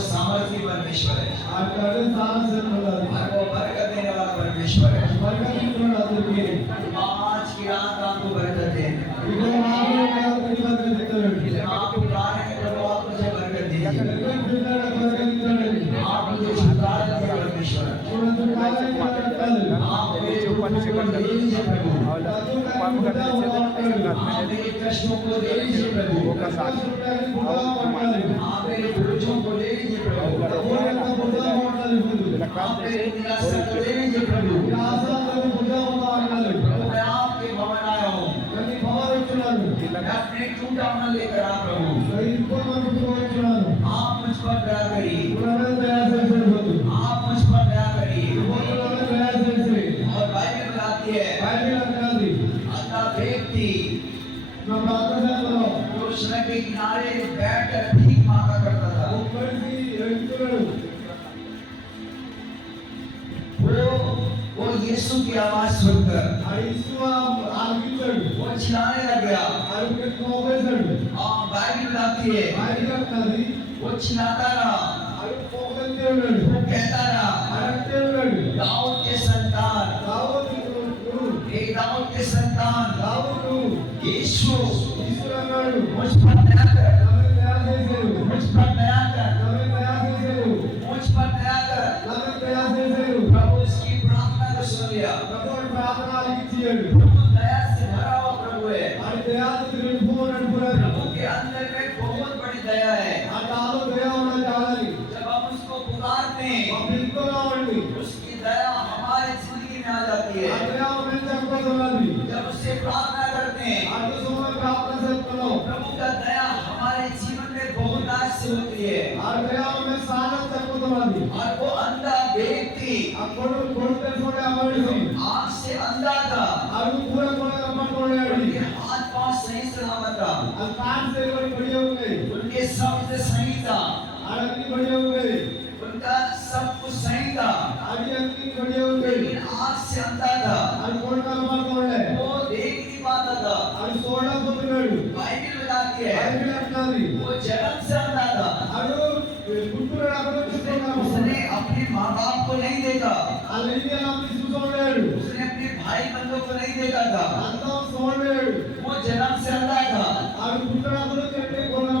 सामर्थी परमेश्वर है, आकारे सारा से बोला और वो बरकत देने वाला परमेश्वर है। बरकत की तरह आते हैं आज की रात आपको बरकत दे, इधर आगे क्या तरीका देते हैं आप उदार हैं प्रभु, आप मुझे बरकत दीजिए, लेकिन फिर बरकत करें आप मुझे छुटकारा दीजिए परमेश्वर, थोड़ा सा काले करें आप मेरे ऊपर को दे दीजिए प्रभु, आप मेरे कष्टों को दे दीजिए प्रभु, आप मेरे बोझों को दे दीजिए प्रभु, आप मेरी निराशा को दे दीजिए प्रभु। मैं आपके भवन आया हूँ, मैं अपने टूटा मन लेकर आ प्रभु, आप मुझ पर दया करिए, आप मुझ पर दया करिए। और बाइबल बताती है अंधा व्यक्ति जो सड़क के किनारे बैठकर भीख मांगा करता था, वो यीशु की आवाज सुनकर वो चिल्लाने लग गया। बाइबल बताती है वो चिल्लाता रहा, वो कहता रहा, दाऊद के संतान, एक दाऊद के संतान यीशु मुझ पर दया कर, मुझ पर दया कर, मुझ पर दया कर। प्रभु उसकी प्रार्थना को सुन लिया। प्रभु दया से भरा हुआ प्रभु है, प्रभु के अंदर में बहुत बड़ी दया है। जब हम उसको पुकारते हैं उसकी दया हमारे जिंदगी में आ जाती है। जब उससे प्रार्थना करते हैं प्रभु का दया हमारे जीवन में बहुत आज से होती है। और वो अंधा व्यक्ति आज से अंधा था, उनके हाथ पांव सही सलामत था, उनके शब्द सही था, उनका सब कुछ सही था, लेकिन आज से अंधा था, वो देख नहीं पाता था। बाइबल बताती है वो जन्म से अंधा था, उसने अपने माँ बाप को नहीं देखा, उसने अपने भाई बंधुओं को नहीं देखा था, वो जन्म से अंधा था।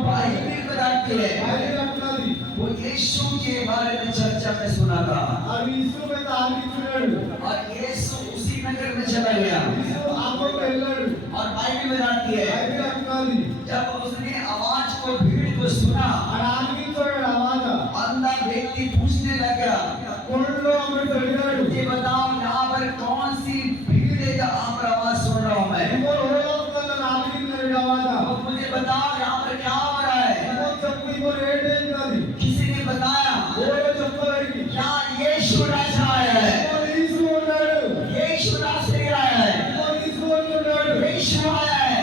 बाइबल बताती है वो यीशु के बारे में चर्चा में सुना था, और यीशु उसी नगर में चला गया। और बाइबल बताती है जब उसने आवाज को, भीड़ को सुना, अंधा व्यक्ति पूछने लगा, ये बताओ यहाँ पर कौन सी भीड़ है जहाँ पर आवाज सुन रहा हूँ मैं? मुझे बताओ यहाँ पर क्या हो रहा है? किसी ने बताया क्या यीशु राजा आया है, यीशु राजा आया है, यीशु आया है।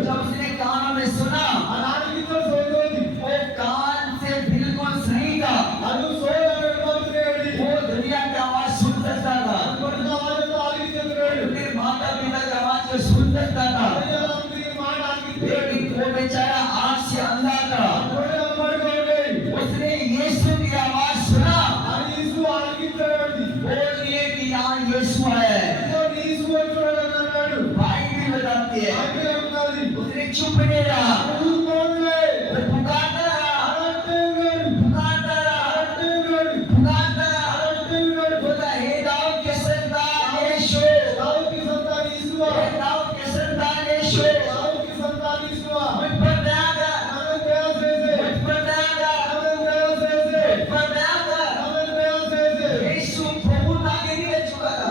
जब उसने कानों में सुना, वो कान से बिल्कुल सही था, वो दुनिया की आवाज सुन सकता था, अपने माता पिता की आवाज को सुन सकता था, लेकिन वो बेचारा आज से अंधा था। उसने यीशु की आवाज सुना, बोल दिए कि यहाँ यीशु आया है। बाइबल बताती है उसने चुप नहीं रहा, वो पुकारता रहा, पुकारता रहा, पुकारता रहा, बोला हे दाऊद के संतान यीशु, हे दाऊद के संतान यीशु, मुझ पर दया कर, मुझ पर दया कर, मुझ पर दया कर। यीशु बहुत आगे निकल चुका था,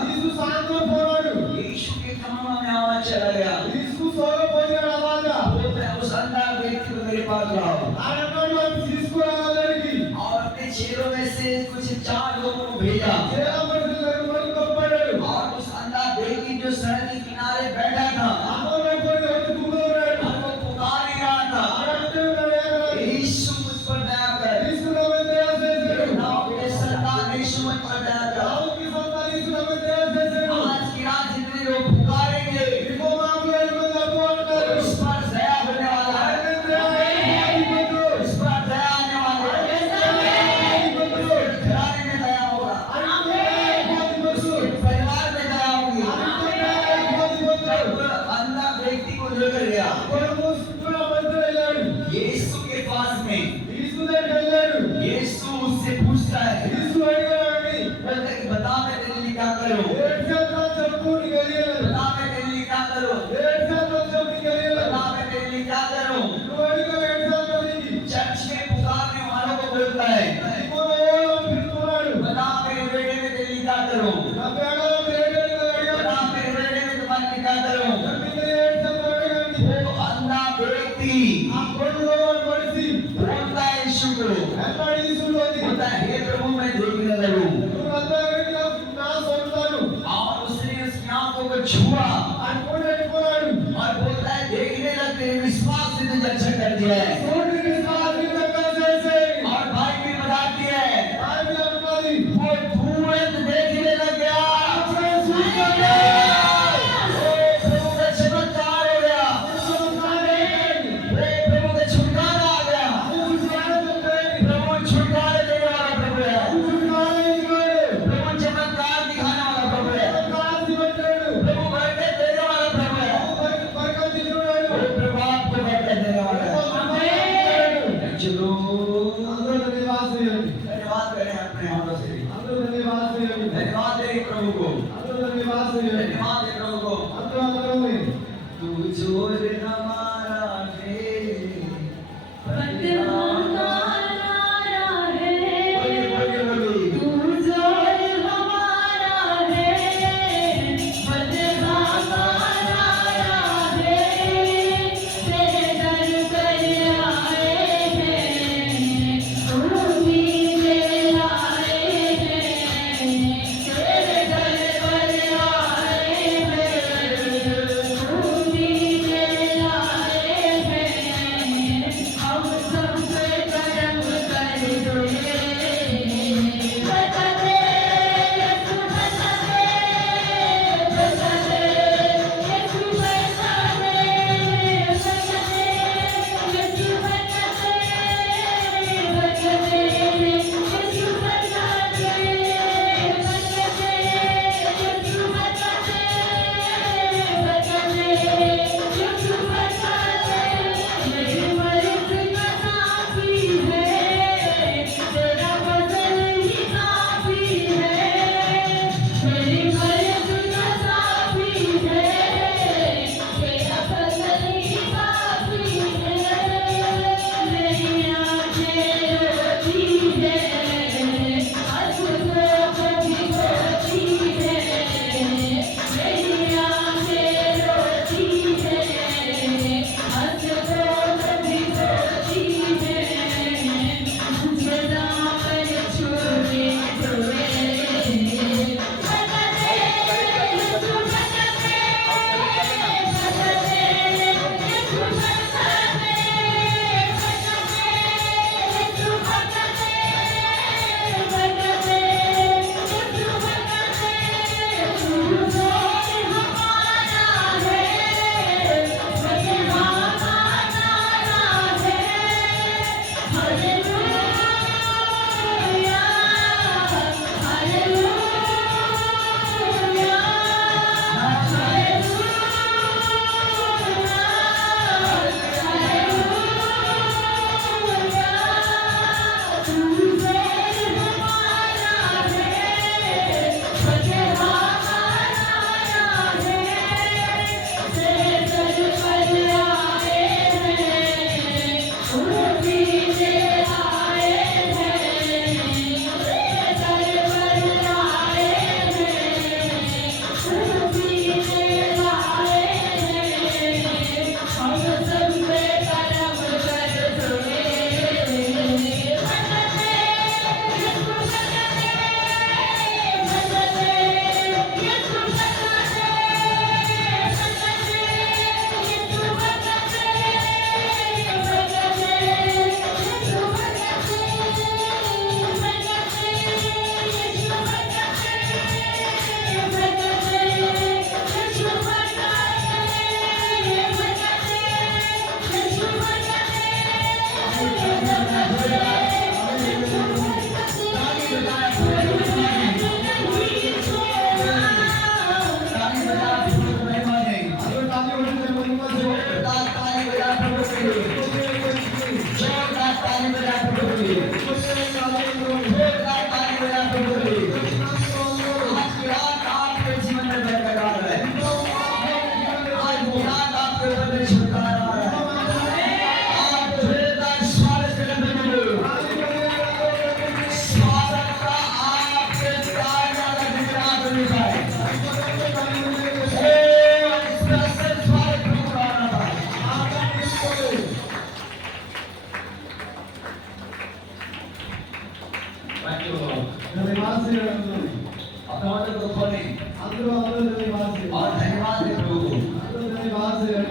यीशु के कानों में आवाज चला गया, उस अंधा व्यक्ति को मेरे पास लाओ। और अपने चेलों में से कुछ 4 लोगों को भेजा, और उस अंधा व्यक्ति जो सड़क के किनारे बैठा था, वो पुकार ही रहा था, यीशु मुझ पर दया कर, दाऊद के संतान यीशु मुझ पर दया कर। आज की रात जितने लोग पुकारेंगे उस पर दया होने वाला है, उस पर दया आने वाला है। लेकर गया కొడుకు సుక్కున మంత్రి వెళ్ళాడు यीशु के पास में యేసు దగ్గరికి వెళ్ళాడు यीशु उससे पूछता है యేసు అడిగాడు बोलता है कि बता मैं तेरे लिए क्या करूं ఏడ్చేస్తా చెప్పు నీకు తెలియదు बता मैं तेरे लिए क्या करूं ఏడ్చేస్తా చెప్పు నీకు తెలియదు बता मैं तेरे लिए क्या करूं నువ్వు అడిగా ఏడ్చేస్తా నీకు चर्च में पुकारने वालों को बोलता है ఇప్పుడు పిలుస్తున్నాడు बता मेरे बेटे में तेरे लिए क्या करूं నా పేడలో రేడియోలో అడిగాడు बता मेरे बेटे में तुम्हारे लिए क्या करूं నీకు ఏడ్చేస్తా అడిగాడు वो अंधा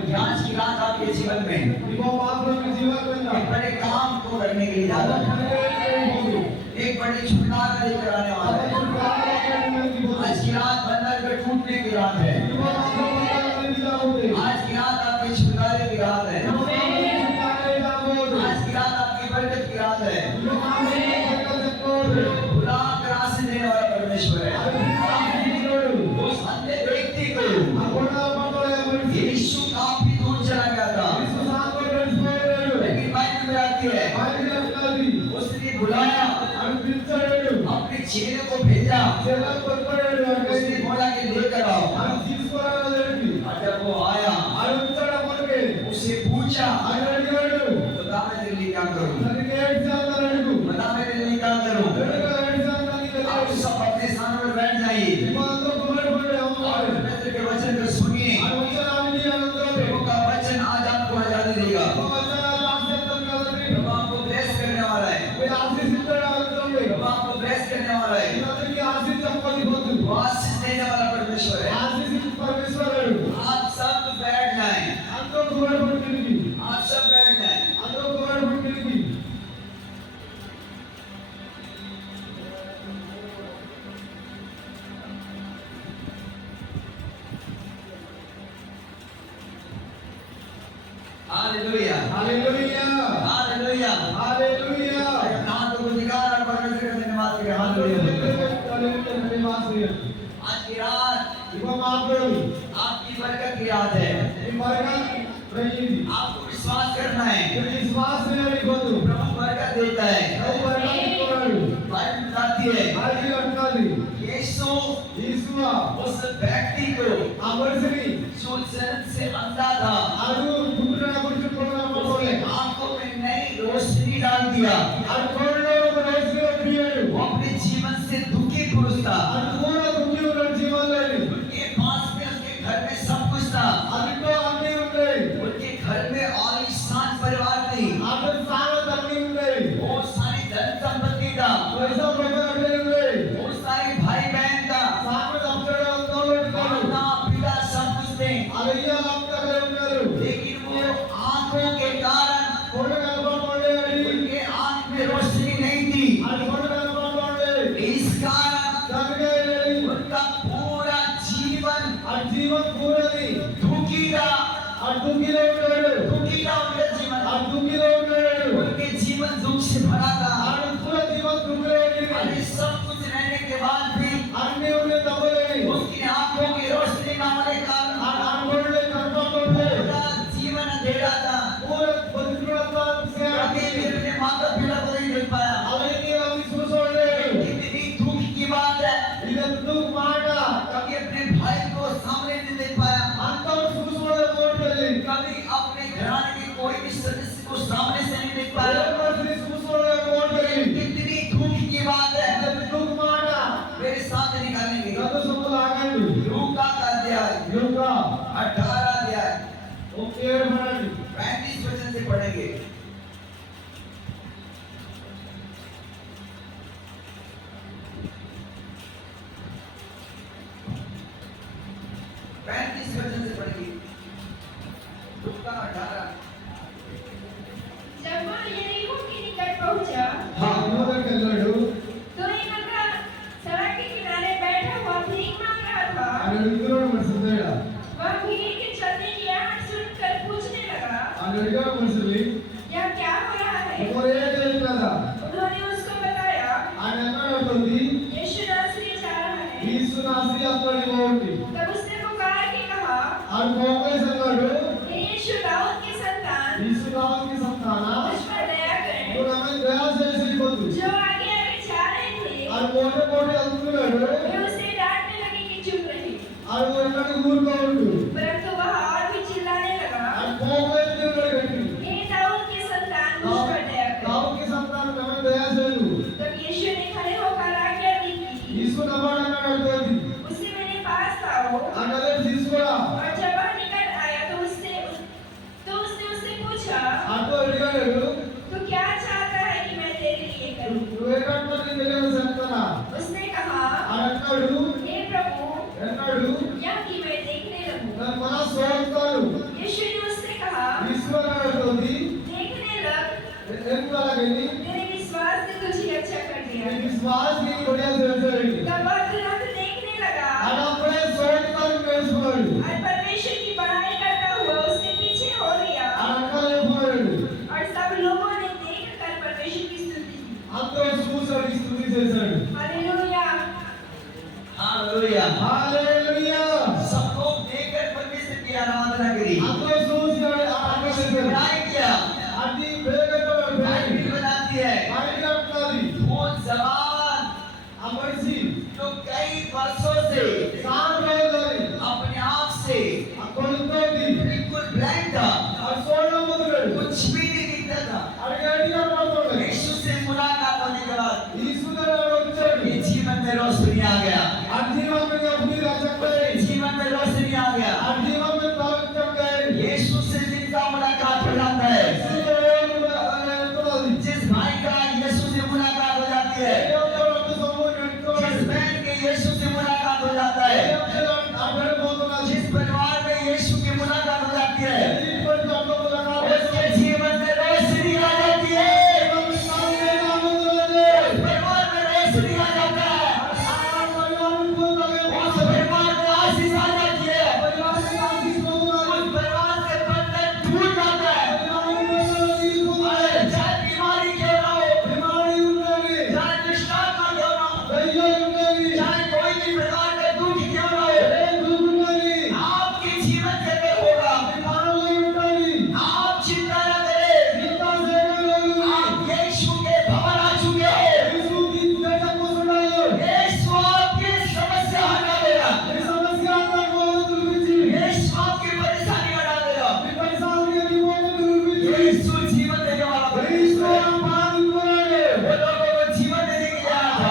कि आज की रात आपके जीवन में इगो पाप के जीवन में एक बड़े काम को करने के लिए जा रहा है, एक बड़ी छुटकारा लेकर आने वाला है। आज की रात बंधन के टूटने की रात है, आज की रात आपके छुटकारे की रात है, आज की रात आपकी बरकत की रात है। खुदा का आशीष देने वाला परमेश्वर है। उस अंधे व्यक्ति को यीशु काफी दूर चला गया था, लेकिन बाइबल में आती है उसने बुलाया, अपने चेले को भेजा, उसने बोला कि लेकर आओ। और जब वो आया उससे पूछा, बता मैं तेरे लिए क्या करूं, बता मैं तेरे लिए क्या करूं। आप सब अपने स्थान पर बैठ जाइए और परमेश्वर के वचन को सुनिए। प्रभु का वचन आज आपको आजादी देगा। प्रभु आपको ब्लेस करने वाला है, प्रभु आपको ब्लेस करने वाला है। वो आशीष देने वाला परमेश्वर है। आप सब बैठ जाएं, आप सब बैठ जाएं। Hallelujah, hallelujah. नाम को दिखार और परमेश्वर का धन्यवाद करें। हालेलुया। आज की रात आपकी बरकत की रात है। आपको विश्वास करना है, प्रभु बरकत देता है। बाइबल बताती है यीशु उस व्यक्ति को जो जन्म से अंधा था, उसकी आंखों में नई रोशनी डाल दिया। वो अपने जीवन से दुखी पुरुष था, उनके पास में उसके घर में सब कुछ था, उनके घर में आलीशान परिवार नहीं, वो सारी धन संपत्ति था, वो सारे भाई बहन था, माता पिता सब कुछ थे, लेकिन वो आंखों के कारण उनके आंख में रोशनी नहीं थी। इस कारण उनका पूरा जीवन दुखी था, दुखी था उनका जीवन, उनके जीवन दुख से भरा था। अरे सब कुछ रहने के बाद भी उसकी आंखों की रोशनी ना होने के कारण पूरा जीवन अंधेरा था। कभी भी अपने माता पिता को नहीं देख पाया। कितनी दुख की बात है, कभी अपने भाई को सामने नहीं देख पाया, कभी अपने घराने के कोई भी सदस्य को सामने से नहीं देख पाया। कितनी दुख की बात है। मेरे साथ निकालेंगे लूका का अध्याय 18 अध्याय 35 वचन से पढ़ेंगे। 35 वचन से पढ़ेंगे। लूका 18। जब वह यरीहो के निकट पहुंचा, तो एक अंधा सड़क के किनारे बैठा हुआ भीख मांग रहा था। वह भीड़ के चलने की आहट सुनकर पूछने लगा, यह क्या हो रहा है? उन्होंने उसको बताया, यीशु नासरी जा रहा है। तब उसने पुकार के कहा, हे यीशु दाऊद के संतान, मुझ पर दया करें। जो आगे आगे जा रहे थे वे उसे डांटने लगे कि चुप रहे, परंतु वह और भी चिल्लाने लगा, हे दाऊद के संतान, मुझ पर दया करें। तब यीशु ने खड़े होकर आज्ञा दी कि उसे मेरे पास लाओ। और जब वह निकट आया तो उसने उससे पूछा, तू क्या चाहता है कि मैं तेरे लिए करूं? उसने कहा, हे प्रभु, यह कि मैं देखने लगूं। का लगेगी तेरे विश्वास ने तुझे अच्छा कर दिया। विश्वास की बढ़िया से रहेगी तब वह तुरंत देखने लगा और अपने सोच पर पेश कर और परमेश्वर की बड़ाई करता हुआ उसके पीछे हो लिया। और अंकल ये बोल और सब लोगों ने देखकर परमेश्वर की स्तुति की। हम तो सूस और स्तुति से सर हालेलुया। हालेलुया हालेलुया सब लोग देखकर परमेश्वर की आराधना करी हम तो सूस और आराधना से सर बड़ाई किया आदि बेगे तो बाइबिल बताती है बाइबिल अपना दी वो जवान अमरसी जो कई वर्षों से सात रोज लगी अपने आप से अकोलतो दी बिल्कुल ब्लैंक था और सोना मतलब कुछ भी नहीं दिखता था अड़गड़ी का मतलब है यीशु से मुलाकात होने के बाद यीशु ने रोचक ये जीवन में रोशनी आ गया जीवन में अपनी रचक है जीवन में रोशनी आ गया जीवन में तलक है यीशु से जिनका मुलाकात हो जाता है जिस भाई का यीशु से मुलाकात हो जाती है जिस बहन के यीशु से मुलाकात हो जाता है जिस परिवार में यीशु की मुलाकात हो जाती है उसके जीवन में रोशनी आ जाती है उस परिवार में रोशनी आ जाता है उस परिवार में आशीष आ जाती है उस परिवार से बंधन टूट जाता है चाहे बीमारी क्यों ना हो चाहे दुष्टात्मा क्यों ना हो चाहे कोई भी प्रकार का दुख क्यों ना हो आपके जीवन से अगर होगा आप चिंता न करें आप यीशु के भवन आ चुके हो यीशु आपकी समस्या हटा देगा यीशु आपकी परेशानी हटा देगा यीशु जीवन देने वाला परमेश्वर है। वो लोगों को जीवन देने के लिए आया था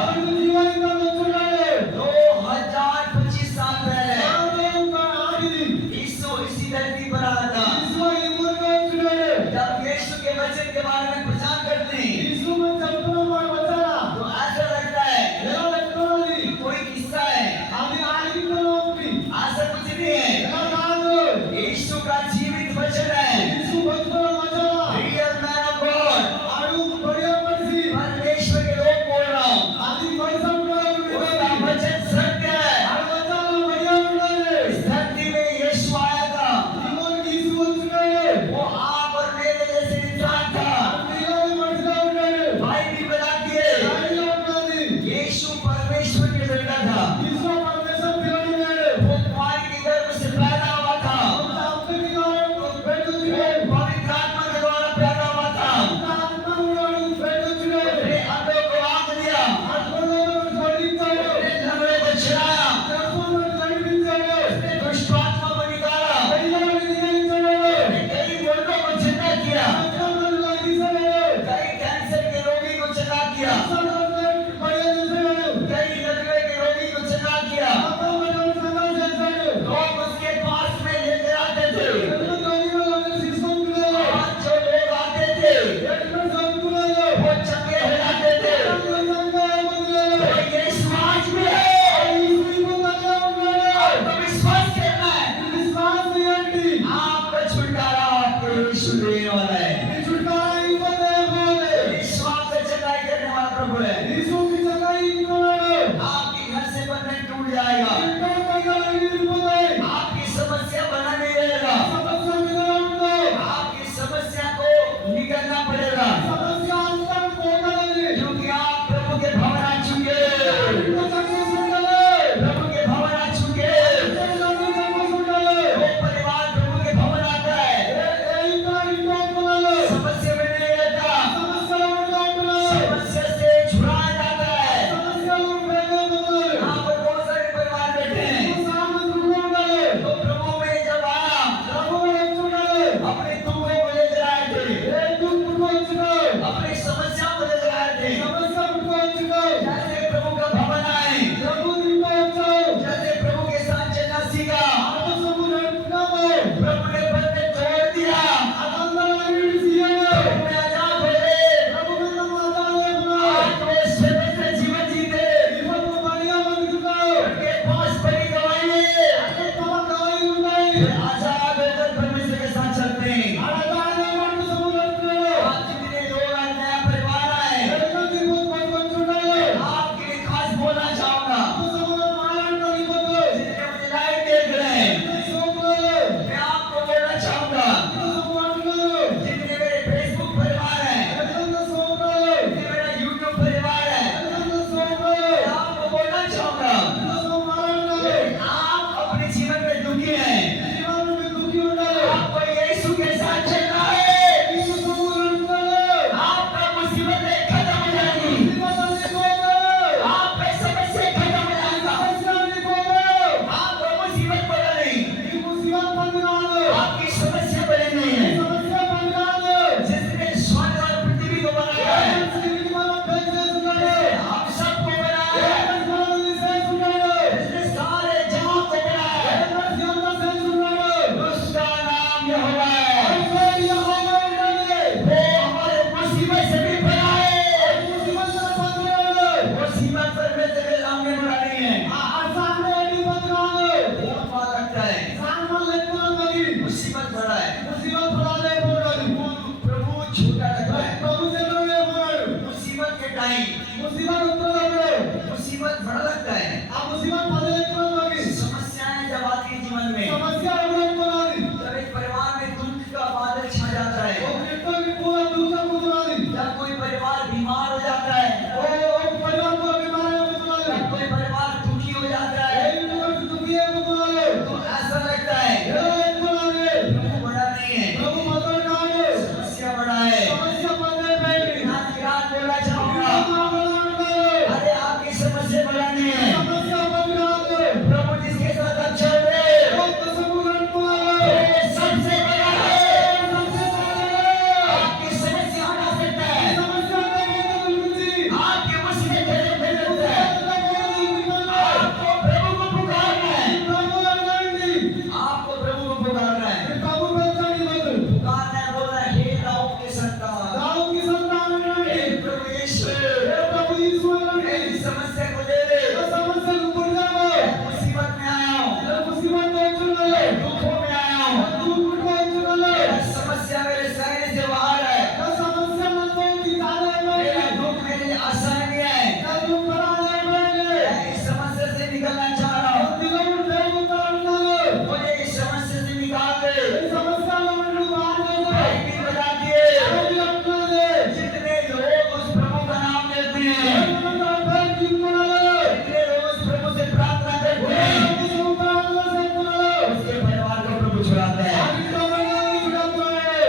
2025 साल पहले यीशु इसी धरती पर आया था जब यीशु के वचन के बारे में प्रचार करते हैं तो ऐसा लगता है कि कोई किस्सा है ऐसा कुछ नहीं है यीशु का जीवित वचन है रियल मैन ऑफ गॉड परमेश्वर के लोग बोल रहा हूँ उसका वचन सत्य है इस धरती में यीशु आया था मुसीबत बड़ा है, मुसीबत पड़ाने पड़ाली प्रभु छोटा लगता है। प्रभु से लोगे पड़ाली मुसीबत के टाइम मुसीबत उत्तर लगे मुसीबत बड़ा लगता है। आ मुसीबत पड़े उत्तर लगे समस्याएं जब आती है जीवन में, समस्या उन्हें पड़ाली जब एक परिवार में दुख का बादल छा जाता है, वो कितना भी पूरा दूसरा पड़ाली जब कोई परिवार बीमार हो जाता है, वो परिवार को बीमारी में पड़ाली जब कोई परिवार दुखी हो जाता है, ये लोग दुनिया में पड़ाली तो ऐसा लगता है ये पड़ाली प्रभु बड़ा नहीं है, प्रभु मदद करे समस्या बड़ा है। समस्या पड़ने पे आज की रात बोलना चाहूंगा, अरे आपकी समस्या बड़ा नहीं है। समस्या बन रहा है प्रभु जिसके साथ आप चल रहे हैं, वो तो सब उन्हें वो पड़ाली सबसे बड़ा है। सबसे बड़ा आपकी समस्या हटा सकता है, समस्या का मुझे आपकी मुसीबत भेज सकता है। आपको प्रभु को पुकारना है, आपको प्रभु को पुकारना है, पुकारना है, बोलना है, हे दाऊद के संतान, हे प्रभु यीशु, मेरी समस्या को दे दे। मुसीबत में आया हूँ, दुखों में आया हूँ, मेरा समस्या मेरे सहने से बाहर है, मेरा दुख मेरे आसानी है, मैं इस समस्या से निकलना चाह रहा हूँ, मुझे इस समस्या से निकाल दे। बाइबिल बताती है, जितने लोग उस प्रभु का नाम लेते हैं, जितने लोग उस प्रभु से प्रार्थना करते हैं, उसके परिवार को प्रभु छुड़ाता है,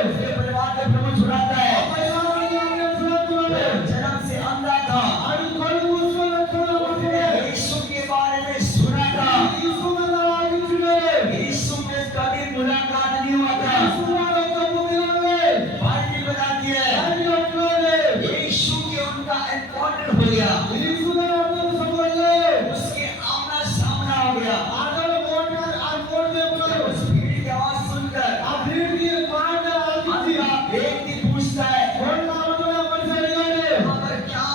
उसके परिवार को प्रभु छुड़ाता है। जन्म से अंधा था, उसने यीशु के बारे में सुना था, यीशु में कभी मुलाकात नहीं हुआ था। बाइबिल बताती है, यीशु के उनका एनकाउंटर हो गया, उसके आमना सामना हो गया। उस भीड़ की आवाज सुनकर अंधा व्यक्ति पूछता है, यहाँ पर क्या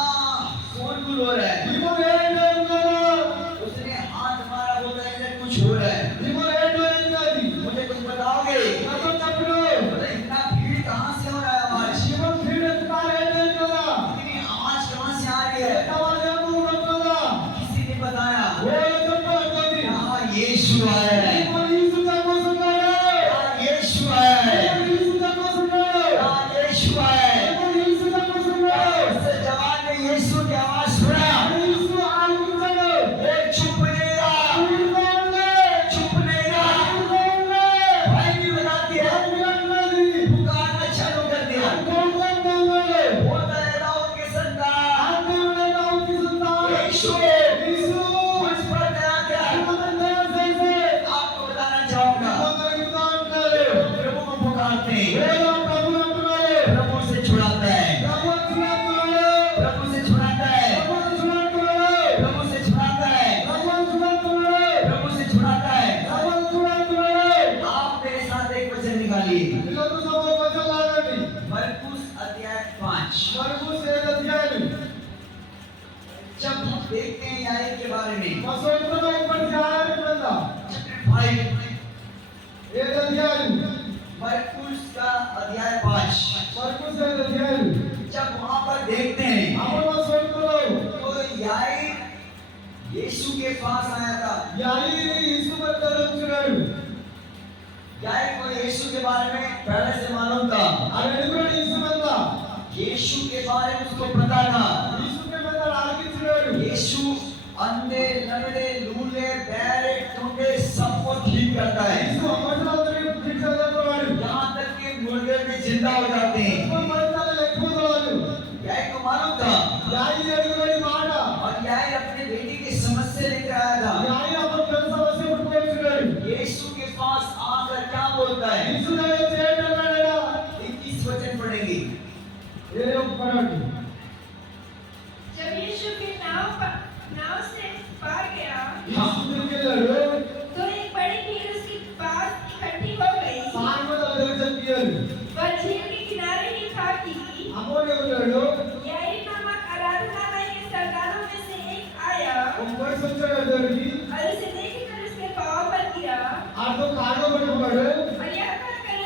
शोरगुल हो रहा है? उसने हाथ मारा, बोलता है इधर कुछ हो रहा है, मुझे कुछ बताओगे? बोला, इतना भीड़ कहाँ से हो रहा है? आवाज, इतनी आवाज कहाँ से आ रही है? किसी ने बताया, यहाँ यीशु आया है, यहाँ यीशु आया है, यहाँ यीशु आया है। उस जवान ने यीशु की आवाज सुना, वो चुप नहीं रहा, चुप नहीं रहा। बाइबिल बताती है, पुकारना चालू कर दिया, बोलता है, दाऊद के संतान, यीशु, मुझ पर दया कर। आपको बताना चाहूंगा, प्रभु को पुकारते हैं, प्रभु से छुड़ाता है, प्रभु से छुड़ाता है, प्रभु से छुड़ाता है, प्रभु से छुड़ाता है। आप मेरे साथ एक वचन निकालिए, मरकुस अध्याय 5। जब हम देखते हैं याईर के बारे में, चैप्टर 5, मरकुस का अध्याय 5, जब वहां पर देखते हैं तो याईर यीशु के पास आया था। याईर को यीशु के बारे में पहले से मालूम था, यीशु के बारे में उसको पता था। यीशु अंधे, लंगड़े, लूले, बहरे, टूटे सबको ठीक करता है, यहाँ तक कि मुर्गे भी जिंदा हो जाते हैं। याईर को मालूम था, और याईर अपने बेटी की समस्या लेकर आया था। यीशु के पास आकर क्या बोलता है? 21 वचन पढ़ेंगे। जब यीशु की नाव से पार गया तो एक बड़ी भीड़ उसके पास इकट्ठी हो गई। वह झील के किनारे ही था कि याईर नामक आराधनालय के सरदारों में से एक आया और उसे देखकर उसके पांव पर गिरा और यह कहकर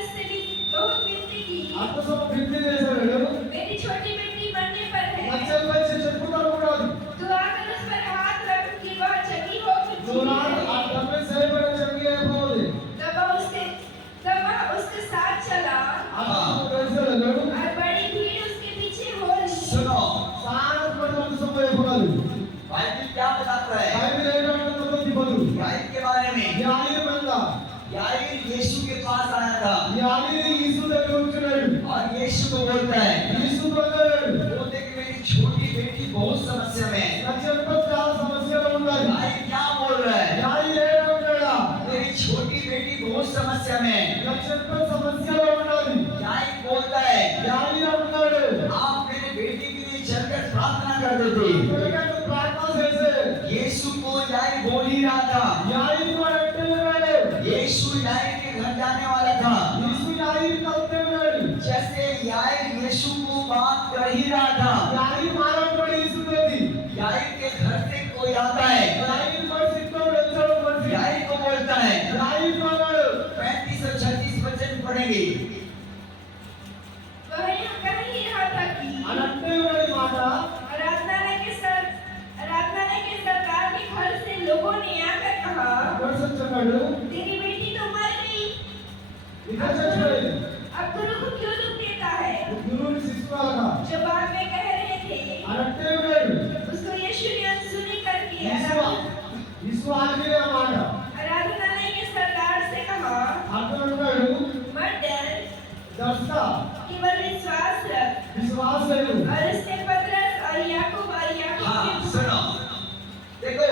यीशु को बोलता है, యేసుతో అన్నాడు वो देख मेरी छोटी बेटी बहुत समस्या में है। నా చెల్లి చాలా సమస్యలు ఉన్నాయి भाई क्या बोल रहा है? న్యాయం లేదంటాడా मेरी छोटी बेटी बहुत समस्या में है। నా చెల్లి సమస్యలో ఉన్నది न्याय बोलता है, న్యాయం ఉన్నాడు आप मेरे बेटी के लिए चलकर प्रार्थना कर देते। ఎందుకంటే ప్రార్థన చేసే यीशु को न्याय बोल ही रहा था। న్యాయం అంటే ఉన్నాడు यीशु न्याय के घर जाने वाला था। యేసు న్యాయం కలుపుతే ఉన్నాడు जैसे न्याय यीशु को बात कर ही रहा था। న్యాయం మానవుడు యేసుతోది न्याय के घर से कोई आता है, న్యాయం పరిస్థితిలో వచ్చాడు మనిషి न्याय को बोलता है। న్యాయం అన్నాడు 35 और 36 वचन पढ़ेंगे। वह यह कह ही रहा था कि అనంటే ఉన్నాడు మాట आराधनालय के सरकार के घर से लोगों ने आकर कहा, చెప్పాడు तेरी बेटी तो मर गई, ఇంకా చెప్పాడు अब गुरु को क्यों दुख देता है? గురువుని శిష్యులాగా जो बाद में कह रहे थे, అనంటే ఉన్నాడు उसको यीशु ने अनसुनी करके యేసు ఆజ్ఞ మాట आराधनालय के सरदार से कहा, అతను ఉన్నాడు मत डर, దర్శ केवल विश्वास रख। విశ్వాస లేదు और उसने पतरस और याकूब हाँ के सुनो, देखो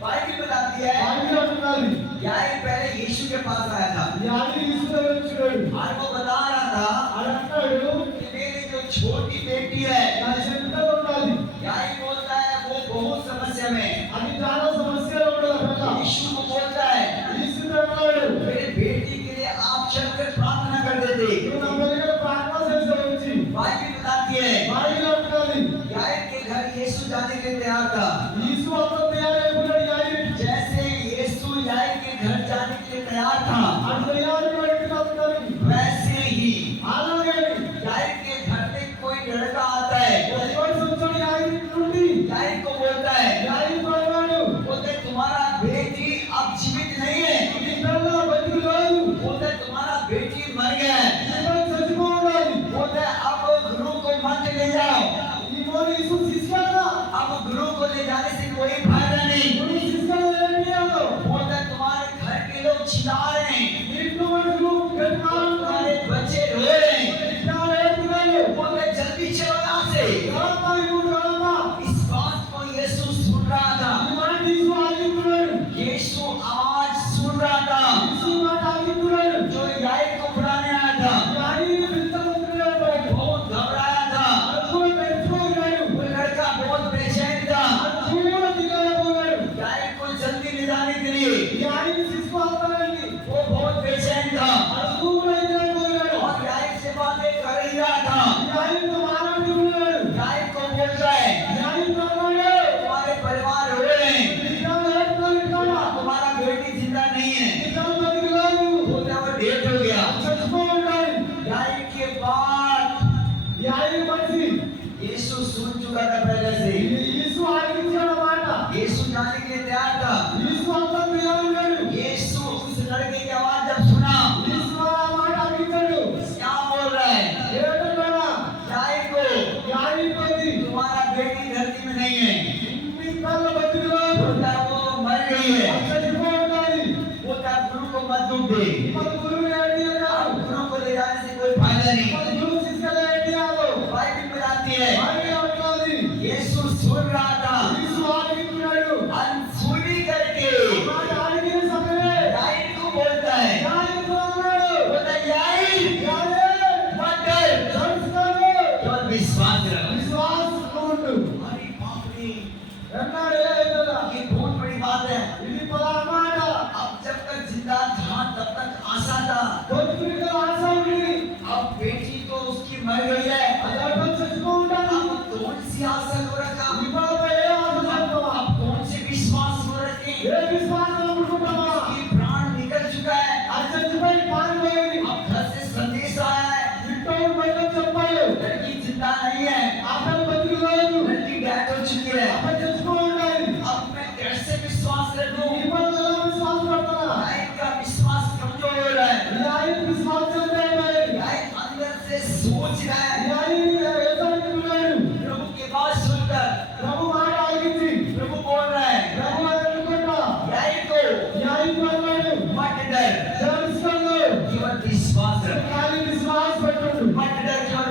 बाइबल बताती है ఆజ్ఞ ఉండాలి न्याय पहले यीशु के पास आया था న్యాయం యేసు దగ్గర వచ్చాడు और वो बता रहा था అనంటాడు कि मेरी जो छोटी बेटी है, నా చెంత ఉండాలి न्याय बोलता है वो बहुत समस्या में है। అది చాలా సమస్యలు ఉండదు यीशु को बोलता है, యేసు అన్నాడు मेरे बेटी के लिए आप चलकर प्रार्थना कर देते। నువ్వు నా దగ్గర ప్రార్థన చేసి వచ్చి बाइबल बताती है ఆజ్ఞ ఉండాలి न्याय के घर यीशु जाने के लिए तैयार था। యేసు అంత తయారైపోయాడు న్యాయం जैसे यीशु न्याय के घर जाने के लिए तैयार था, అంత తయారైపోయాడు वैसे ही అలాగే न्याय के घर में कोई लड़का आता है, ఎవరు సంచో న్యాయం నుండి न्याय को बोलता है, న్యాయం అన్నాడు बोलते तुम्हारा बेटी अब जीवित नहीं है, నీ పిల్ల బతికి లేదు बोलते तुम्हारा बेटी मर गया है, నీ పిల్ల చచ్చిపోవాలి बोलते अब गुरु को मत ले जाओ। నీ మోని యేసు శిష్యుడా अब गुरु को ले जाने से कोई फायदा नहीं। నీ శిష్యుడు ఏంటి అదో बोलते तुम्हारे घर के लोग चिल्ला रहे हैं, నీకు మనకు గట్టిమారు तुम्हारे बच्चे रो रहे हैं, क्या ఏడుతున్నాడు बोलते जल्दी चलो यहाँ से। రామా రామా इस बात को यीशु सुन रहा था, ఈ మాట యేసు ఆగిపోయాడు यीशु आवाज सुन रहा था యేసు మాట ఆగిపోయాడు जो न्याय को बुलाने आया था। న్యాయం వింతలుతున్నాడు बहुत घबराया था, అప్పుడు పెట్టుకోగాడు वो लड़का बहुत बेचैन था అప్పుడు దిగబోయాడు न्याय को जल्दी ले जाने के लिए। న్యాయం తీసుకోవాలని वो बहुत बेचैन था అప్పుడు దిగబోయాడు और न्याय से बातें कर ही रहा था। న్యాయంతో మాట్లాడుతున్నాడు न्याय को बोल रहा है న్యాయం అన్నాడు तुम्हारे परिवार रो रहे हैं, ఇంకా ఏడుతున్నాడు तुम्हारा बेटी जिंदा नहीं है, ఇంకా బతికి లేదు बोलता वो डेथ हो गया। చచ్చిపోయాడు न्याय के बाद న్యాయం మనిషి यीशु सुन चुका था पहले से, యేసు ఆగిపోయాడు మాట यीशु जाने के लिए तैयार था। యేసు అంతా తయారున్నాడు यीशु उस लड़के की आवाज जब सुना, యేసు ఆ మాట ఆగిపోయాడు क्या बोल रहा है? ఏడున్నాడా न्याय को న్యాయం పోయి तुम्हारा बेटी धरती में नहीं है, నీ పిల్ల బతికి లేదు बोलता वो मर गई है, చచ్చిపోయాడు बोलता गुरु को मत दुख दे, మన గురువు ఏంటి అన్నాడు अब गुरु को ले जाने से कोई फायदा మన नहीं। గురువు శిష్యులు ఏంటి అన్నాడు बाइबल बताती है ఆగే ఉండాలి यीशु सुन रहा था, యేసు ఆగిపోయాడు अनसुनी करके మాట ఆగిన సమయమే न्याय को बोलता है, న్యాయం అన్నాడు बोलता न्याय న్యాయం मत डर, తెలుసుకోడు केवल विश्वास रख। విశ్వాసంతో ఉండు अरे बाप रे, అన్నాడు ఏదైనా ये बहुत बड़ी बात है। ఇది పలామాట अब जब तक जिंदा था तब तक आशा था, బతుకుడికి ఆశ ఉంది अब बेटी तो उसकी मर गई है, అదొక చచ్చిపోతాడు अब कौन सी आशा हो रखा, ఇప్పుడు ఏ ఆశ చేస్తావా अब कौन से विश्वास हो रखे, ఏ విశ్వాసం అనుకుంటావా कि प्राण निकल चुका है। ఆ చచ్చిపోయి పాన్ పోయింది अब घर से संदेश आया है ఇంట్లో బయట చెప్పాడు लड़की जिंदा नहीं है, అతను బతుకు లేదు लड़की डेथ हो चुकी है। అతను చచ్చిపోయాడు अब मैं कैसे विश्वास कर लूं? ఇప్పుడు ఎలా విశ్వాసం పడతారా न्याय का विश्वास कमजोर हो रहा है, న్యాయం విశ్వాసం చేయాలి न्याय अंदर से सोच रहा है। న్యాయం ఏదనుకున్నాడు प्रभु के बात सुनकर ప్రభు మాట ఆగింది प्रभु बोल रहा है ప్రభు అనుకుంటా न्याय को న్యాయం అన్నాడు मत डर, తెలుసుకోడు केवल विश्वास रख, కానీ విశ్వాసం పెట్టండు मत डर, केवल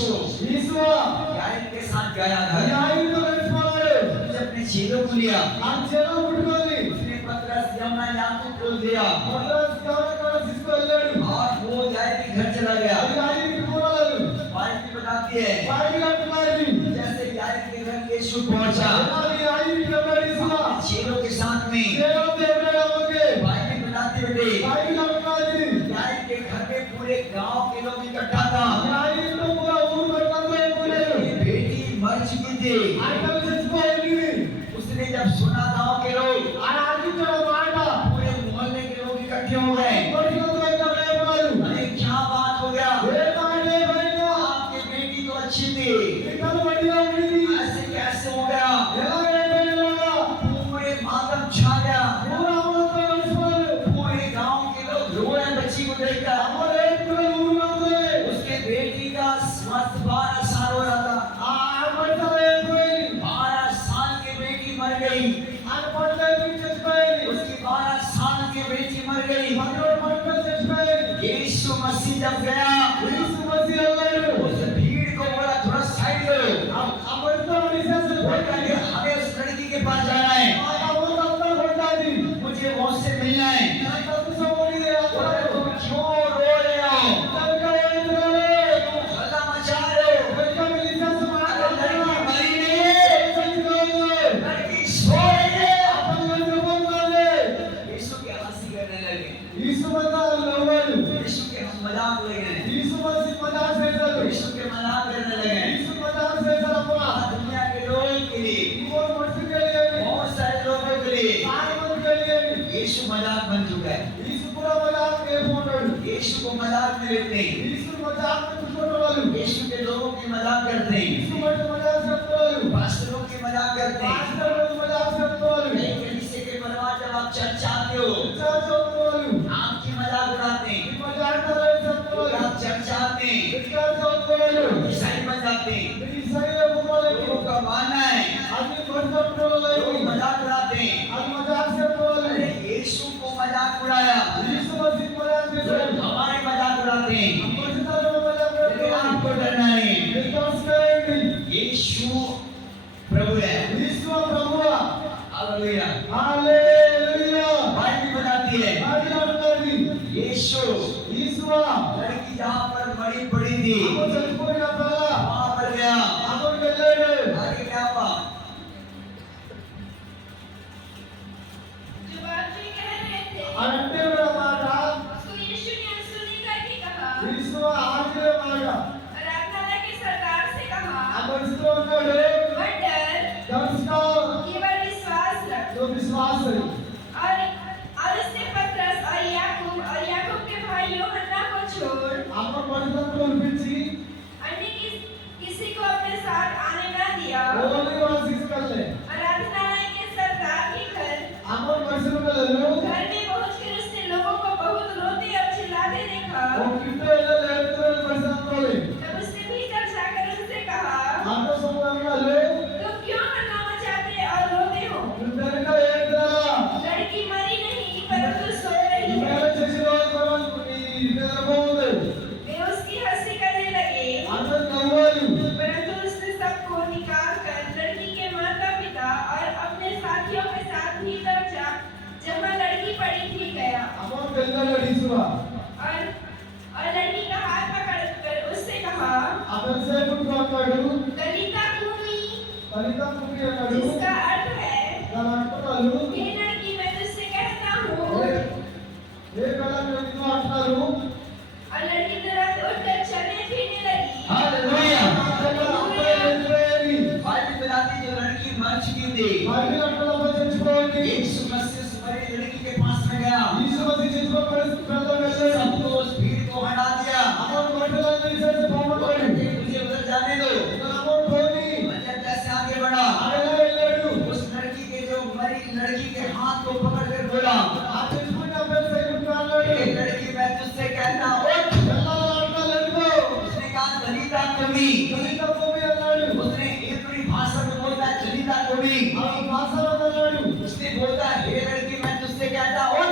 यीशु యేసువా याजक के साथ गया था యాజకుడితో కలిసిపోయాడు उसने अपने चेलों को लिया ఆ చెరో పుట్టుకొని उसने पतरस यमुना याकूब को दिया మద్రాస్ కావక్కడ తీసుకెళ్ళాడు और वो याजक के घर चला गया అది యాజకుడికి పోరాడు बाइबल बताती है బైబిల్ అంటున్నది जैसे याजक के घर यीशु पहुंचा అది యాజకుడికి వెళ్ళాడు యేసువా चेलों के साथ में చెరో దేవుడు ఓకే बाइबल बताती है బైబిల్ అంటున్నది याजक के घर में पूरे गांव के लोग इकट्ठा था యాజకుడితో పూరా ఊరు మొత్తం అయిపోయాడు बेटी मर चुकी थी ఆయన చచ్చిపోయింది उसने जब सुना गांव के लोग ఆ యాజకుడు మాట पूरे मोहल्ले के लोग इकट्ठे हो गए కొడుకులతో ఇక్కడ లేపడారు अरे क्या बात हो गया ఏ మాటే బయట आपकी बेटी तो अच्छी थी ఇతను బడిగా ఉంది ऐसे कैसे हो गया ఎలా అయిపోయిందా पूरे मातम छा गया పూరా ఊరుతో కలిసిపోయారు पूरे गांव के लोग रो रहे बच्ची को देखकर అమరే ఊరులో ఉంది उसके बेटी का स्वास्थ्य 12 साल हो रहा था ఆ ఆమర్తలో అయిపోయింది 12 साल की बेटी मर गई ఆయన పడలేని చచ్చిపోయింది उसकी 12 साल की बेटी मर गई మనోడు పడక చచ్చిపోయింది यीशु मसीह जब गया యేసు మసీహ్ అల్లాడు उस भीड़ को बोला थोड़ा साइड करो అమర్తో నిసేస बोला कि हमें उस लड़की के पास जाना है ఆ ఊరంతా కొట్టాలి मुझे वो से मिलना है నాకు సోమోనిదే बोला, అప్పుడు तुम क्यों रो रहे हो తనక ఏంద్రలే हल्ला मचा रहे हो వెల్కమ్ నిసేస अरे लड़की మాట్లాడుతున్నా मरी नहीं है చచ్చిపోయింది लड़की सो रही है అప్పుడు నిద్రపోతుంది यीशु के हंसी करने लगे యేసు మతాలు నవ్వాడు यीशु के हम मजाक लगे యేసు మసీహ్ మజాక్ చేశాడు यीशु के मजाक करने लगे యేసు మజాక్ చేశారప్పుడు दुनिया के लोगों के लिए ఇంకో మనిషికి వెళ్ళేది बहुत सारे लोगों के लिए చాలా మందికి వెళ్ళేది यीशु मजाक बन चुका है యేసు కూడా మజాక్ చేయబోతాడు यीशु को मजाक में लेते हैं యేసు మజాక్ చూడవాళ్ళు यीशु के लोगों की मजाक करते हैं యేసు మజాక్ చెప్తారు पास्टरों की मजाक करते हैं పాస్టర్లు మజాక్ చెప్తారు नई कलीसिया के परिवार जब आप चर्च आते हो చర్చ చదువుతారు आपकी मजाक उड़ाते हैं మజాక్ చెప్తారు जब आप चर्च आते हैं చర్చ చదువుతారు ईसाई बन जाते हैं ఈ సైయ బుకాలకు लोगों का मानना है అది కొట్టుకోవాలి लोग मजाक उड़ाते हैं అది మజాక్ చెప్తారు अरे यीशु को मजाक उड़ाया యేసు మసీహ్ మజాక్ చేశాడు लोग हमारे मजाक उड़ाते हैं మసీహ్ మజాక్ लेकिन చేశాడు आपको डरना नहीं है విశ్వాసండి यीशु प्रभु है యేసు ప్రభువా हालेलुया హల్లెలూయా बाइबल बताती है మాట్లాడుతాది यीशु యేసువా लड़की जहाँ पर मरी पड़ी थी అప్పుడు చనిపోయినప్పుడు वहाँ पर गया అప్పుడు వెళ్ళాడు आगे क्या हुआ जो बात वे कह रहे थे అంటే మాట उसको यीशु ने अनसुनी करके कहा యేసువా ఆజ్ఞ మాట आराधनालय के सरदार से कहा ఆ మనిషితో ఉన్నాడు मत डर దర్శక केवल विश्वास रख తో విశ్వాసం और उसने पतरस और याकूब के भाई यूहन्ना को छोड़ అమ్మ మనిషితో పిలిచి अन्य किसी को अपने साथ आने न दिया ఓన్లీ వాస్ తీసుకెళ్ళే आराधनालय के सरदार के घर అమ్మ మనిషితో వెళ్ళాడు घर में पहुंचकर उसने लोगों को बहुत रोते और चिल्लाते देखा ఓ కిట్ట వెళ్ళాడు మనిషితో तब उसने भीतर जाकर उनसे कहा అంత సమయంలో तुम क्यों हंगामा मचाते और रोते हो ఇందరిక ఏంట్రా लड़की मरी नहीं परंतु सो रही है ఇవాళ చేసిన కొరకు నీ నిద్రపోఉంది वे उसकी हंसी करने लगे అందరూ నవ్వాలి परंतु उसने सबको निकाल कर लड़की के माता पिता और अपने साथियों के साथ भीतर जा जहाँ लड़की पड़ी थी गया అమ్మ వెళ్ళాడు యేసువా और लड़की का हाथ पकड़कर उससे कहा అతను సేపుకు అన్నాడు दलिता कूमी ఫలిత కుమి అన్నాడు जिसका अर्थ है దాని అంటున్నాడు हे लड़की मैं तुझसे कहता हूँ ఏ కళను అంటున్నారు और लड़की तुरंत उठकर चलने फिरने लगी हालेलुया బైబిల్ बाइबल बताती है जो लड़की मर चुकी थी అంటున్నప్పుడు చచ్చిపోయింది यीशु मसीह उस मरी लड़की के पास में गया యేసు మసీహ్ చచ్చిపోయి వెళ్ళాడు सबको उस भीड़ को हटा दिया అమ్మ మనుషులను తీసేసి పోమన్నాడు मुझे उधर जाने दो అమ్మ పోని मतलब कैसे आगे बढ़ा ఆయన వెళ్ళాడు उस लड़की के जो मरी लड़की के हाथ को पकड़ कर बोला ఆ చచ్చిపోయిన అబ్బాయి సేపుకు అన్నాడు "ए लड़की मैं तुझसे कहता हूँ వెళ్ళాలంటాడు उसने कहा दलिता कमी దళిత భూమి అన్నాడు उसने इब्री भाषा में बोलता दलिता कमी ఆ భాషలో అన్నాడు उसने बोलता हे लड़की मैं तुझसे कहता हूँ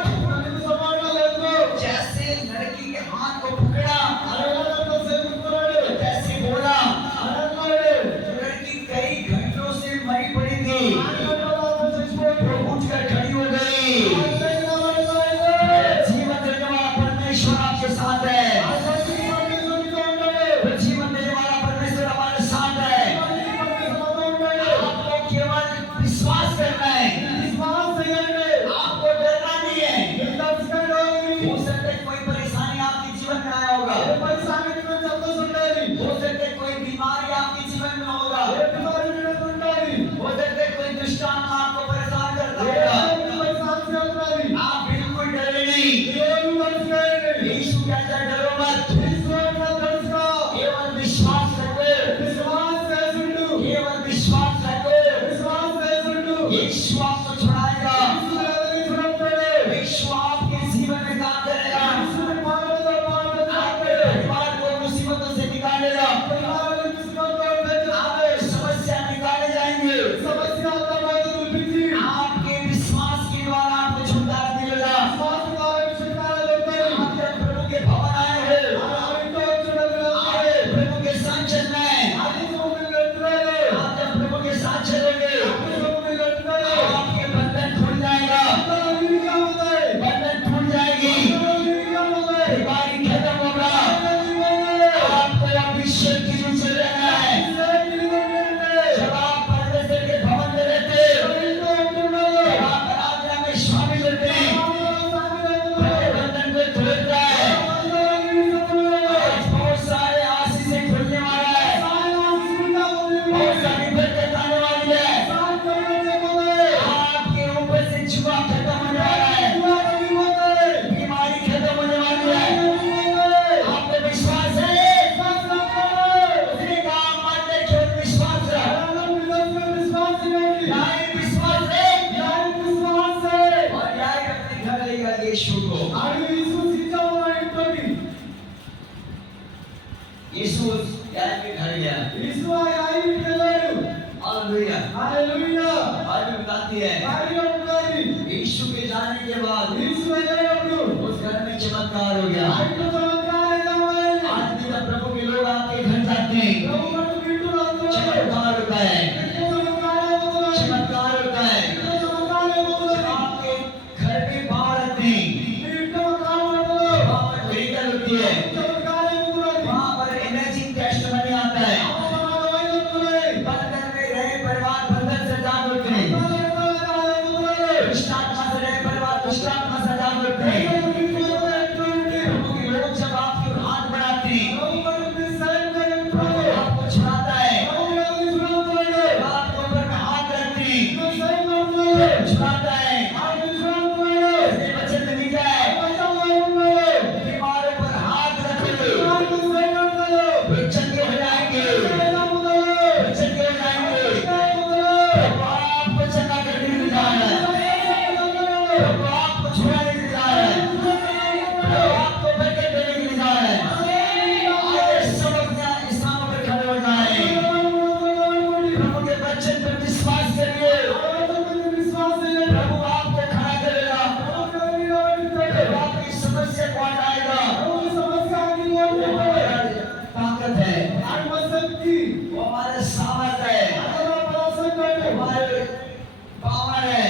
నీకు సమానం లేదు जैसे लड़की के हाथ को पकड़ा ఆయన సేపుకున్నాడు जैसे बोला वो जीवन देने वाला परमेश्वर हमारे साथ है। आपको केवल विश्वास करना है, आपको डरना नहीं है। हो सकता है कोई परेशानी आपके जीवन में आया होगा, हो सकता है कोई बीमारी आपके जीवन में होगा, हो सकता है कोई दुष्टांत आपको परेशान करता होगा। आप बिल्कुल डरे नहीं। यीशु कहता है डरो मत, केवल विश्वास रखो, केवल विश्वास रखो। यीशु आपको छुड़ाएगा, यीशु आपके जीवन में काम करेगा, आपके परिवार को मुसीबतों से निकालेगा, आपके समस्या निकाले जाएंगे। आपके विश्वास के द्वारा आपको छुटकारा मिलेगा। आप जब प्रभु के भवन आए हो, आप प्रभु के साथ चलना है। आप जब प्रभु के साथ चलोगे, आपके बंधन खुल जाएगा, बंधन खुल जाएगी, बीमारी खत्म होगा। आपको अभिषेक की रूप से रहना है। जब आप परमेश्वर के भवन में रहते, जब आप आराधना में शामिल होते हैं, बंधन को तोड़ता है। आज बहुत सारे आशीषें खुलने वाला है, बहुत सारी बरकत आने वाली है। आपके ऊपर से जुआ खत्म होने वाला है, बीमारी खत्म होने वाली है। आपको विश्वास है? उसने कहा मानने केवल विश्वास है, न्याय विश्वास है, और न्याय अपने घर लेगा यीशु को। यीशु न्याय के घर गया। हालेलुया। बाइबल बताती है यीशु के जाने के बाद उस घर में चमत्कार हो गया। आज भी जब प्रभु के लोग आपके घर जाते हैं, चमत्कार होता है, चमत्कार होता है। जब आपके घर में बाढ़ आती है, वहाँ पर मेडिकल होती है, वहाँ पर एनर्जी टेस्ट नहीं आता है। बंधन में रहे परिवार बंधन से आजाद होते हैं, दुष्टात्मा से रहे परिवार दुष्टात्मा से आजाद होते हैं। प्रभु के लोग जब आपकी ओर हाथ बढ़ाते हैं, प्रभु आपको छुड़ाता है। आपके ऊपर में हाथ रखते हैं, प्रभु छुड़ाता है। इसलिए वचन में लिखा है, बीमारों पर हाथ रखो, वे चंगे हो जाएंगे, वे चंगे हो जाएंगे। प्रभु आपको चंगा करने के लिए जा रहा है, प्रभु आपको छुड़ाने के लिए जा रहा है, प्रभु आपको बरकत देने के लिए जा रहा है। आइए सब अपने स्थानों पर खड़े हो जाएं, प्रभु के वचन पर विश्वास करिए। प्रभु आपको खड़ा करेगा, प्रभु आपकी समस्या को हटाएगा। वो हमारी ताकत है, वो हमारे सामर्थ है, हमारे पावर है।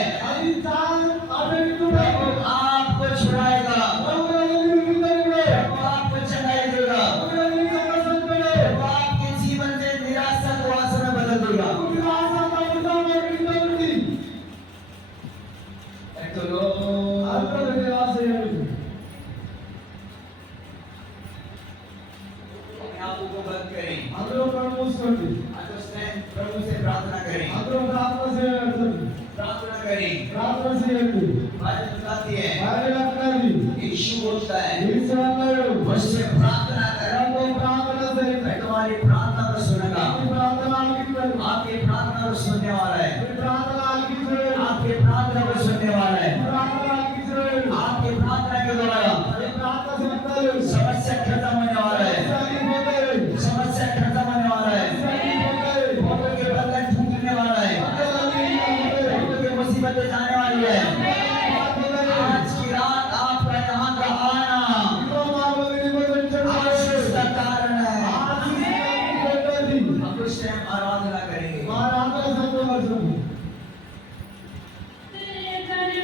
प्रभु आपको छुड़ाएगा, प्रभु आपको चंगाई देगा, प्रभु आपके जीवन से निराशा को आशा में बदल देगा। अपने आंखों को बंद करें, प्रभु से प्रार्थना करें, प्रार्थना करें। बाइबल बताती है, यीशु बोलता है, मुझसे प्रार्थना कर, मैं तुम्हारी प्रार्थना को सुनूंगा। आपकी प्रार्थना को सुनने वाला है, आपकी प्रार्थना को सुनने वाला है। आपकी प्रार्थना के द्वारा समस्या खत्म होने वाला है, समस्या खत्म होने वाला है, प्रभु के बंधन टूटने वाला है, प्रभु की मुसीबतें जाने वाली है। आज की रात आपका यहाँ का आना आशीष का कारण है। हम उस टाइम आराधना करेंगे। तेरे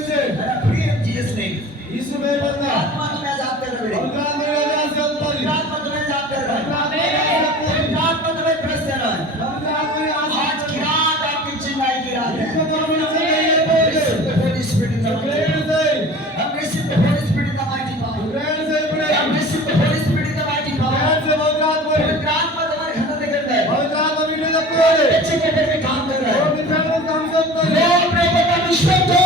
जीसस ने यीशु में बंदा आत्मा तुम्हें आजाद कर रहा है उनका अंदर में आजाद कर रहा है आत्मा तुम्हें आजाद कर रहा है आत्मा तुम्हें प्रस कर रहा है आज की रात आपकी चिंगाई की रात है Holy Spirit in the mighty power. हम receive the Holy Spirit in the mighty power. हम receive the Holy Spirit in the mighty power. पवित्र आत्मा तुम्हारे घर में कर रहा है बच्चे के घर में काम कर रहा है लोग प्रभु का अभिषेक दो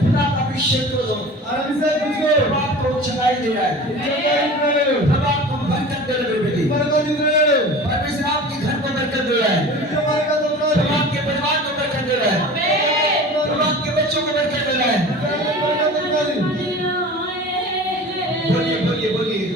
खुदा का अभिषेक दो प्रभु आपको चंगाई दे रहा है प्रभु आपको बरकत दे रहा है बेटी परमेश्वर आपके घर को बरकत दे रहा है प्रभु आपके परिवार को बरकत दे रहा है प्रभु आपके बच्चों को बरकत दे रहा है बोलिए बोलिए बोलिए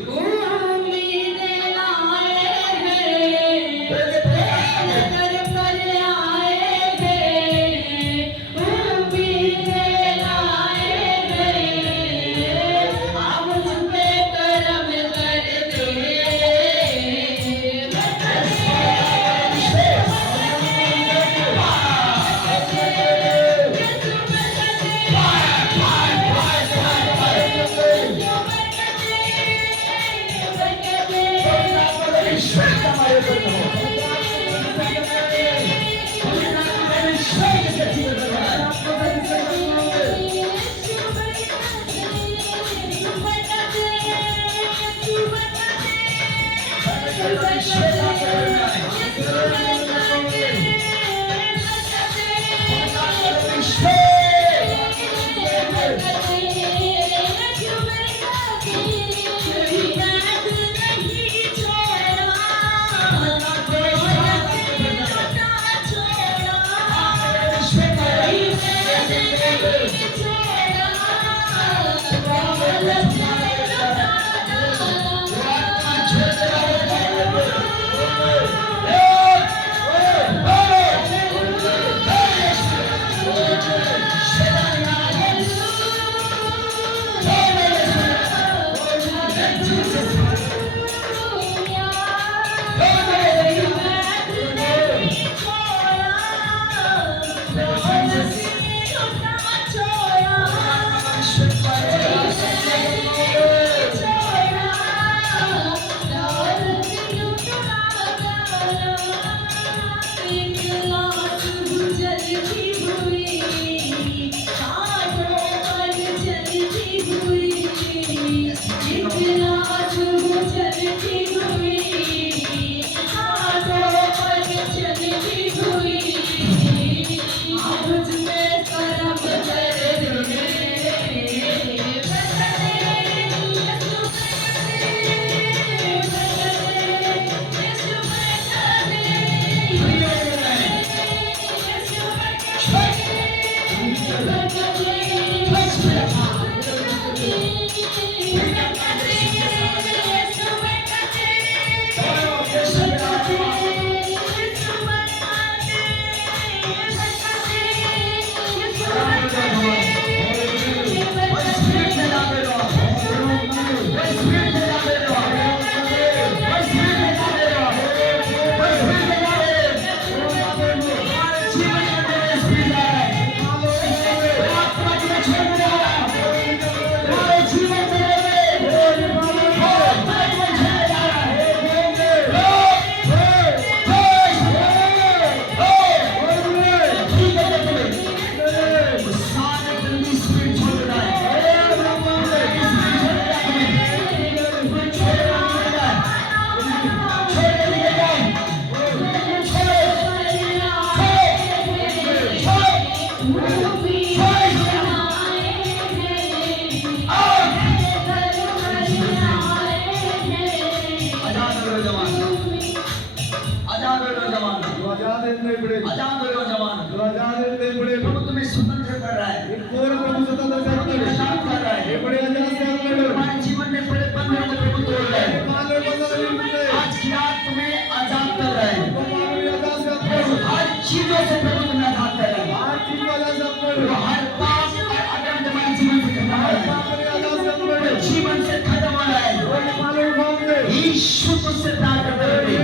यीशु तुझसे प्यार करते हुए,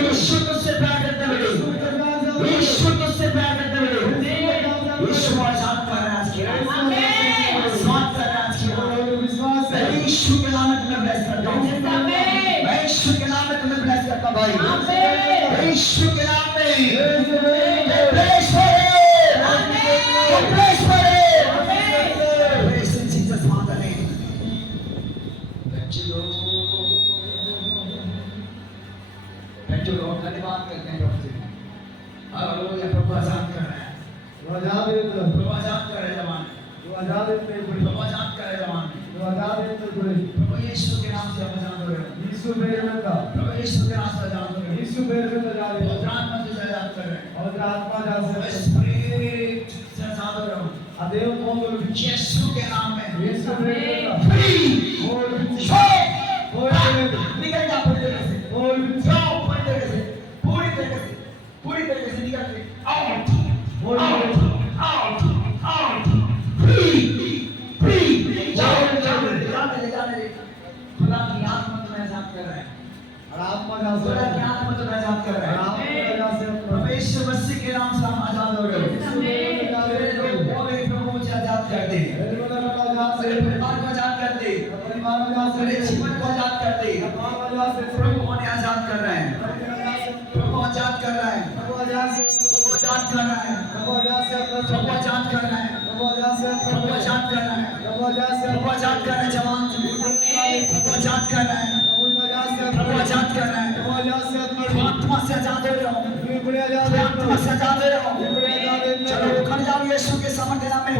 यीशु तुझसे प्यार करते हुए, यीशु तुझसे प्यार करते हुए, यीशु आजाद कर रहा है आज की रात, आजाद कर रहा है आज की रात। मैं यीशु के नाम में तुम्हें ब्लेस करता हूँ, मैं यीशु के नाम में तुम्हें ब्लेस करता हूँ भाई, मैं यीशु के नाम में ब्लेस करे, ब्लेस करे, bless in Jesus father name. Thank you Lord, धन्यवाद करते हैं प्रभु जी। हालेलुया, प्रभु आजाद कर रहा है, प्रभु आजाद कर रहे जवान, प्रभु आजाद कर रहे जवान, प्रभु यीशु के नाम से आजाद हो रहे हो, प्रभु यीशु के नाम से आजाद हो रहे हो, पवित्र आत्मा से आजाद कर रहे हो, स्पिरिट से आजाद हो रहे हो, यीशु के नाम में फ्री निकल जा पूरी तरीके से, जाओ पूरी तरीके से, पूरी तरीके से, पूरी तरीके से निकल के out, out, out, out, free, free, जाने दे, जाने दे। खुदा की आत्मा तुम्हें आजाद कर रहा है, खुदा की आत्मा तुम्हें आजाद कर रहा है। प्रभु यीशु मसीह के नाम से हम आजाद हो रहे हो। प्रभु मुझे आजाद कर दे, मेरे परिवार को आजाद कर दे, मेरे जीवन को आजाद कर दे। प्रभु हमें आजाद कर रहा है, प्रभु आजाद कर रहा है, प्रभु आजाद कर रहा है, प्रभु आजाद कर रहा है, प्रभु आजाद कर रहा है, प्रभु आजाद कर रहा है जवान, प्रभु आजाद कर रहा है, प्रभु आजाद कर रहा है। आत्मा से आजाद हो रहा हूँ, आत्मा से आजाद हो रहा हूँ। चलो खड़ जाओ यीशु के सामने नाम में,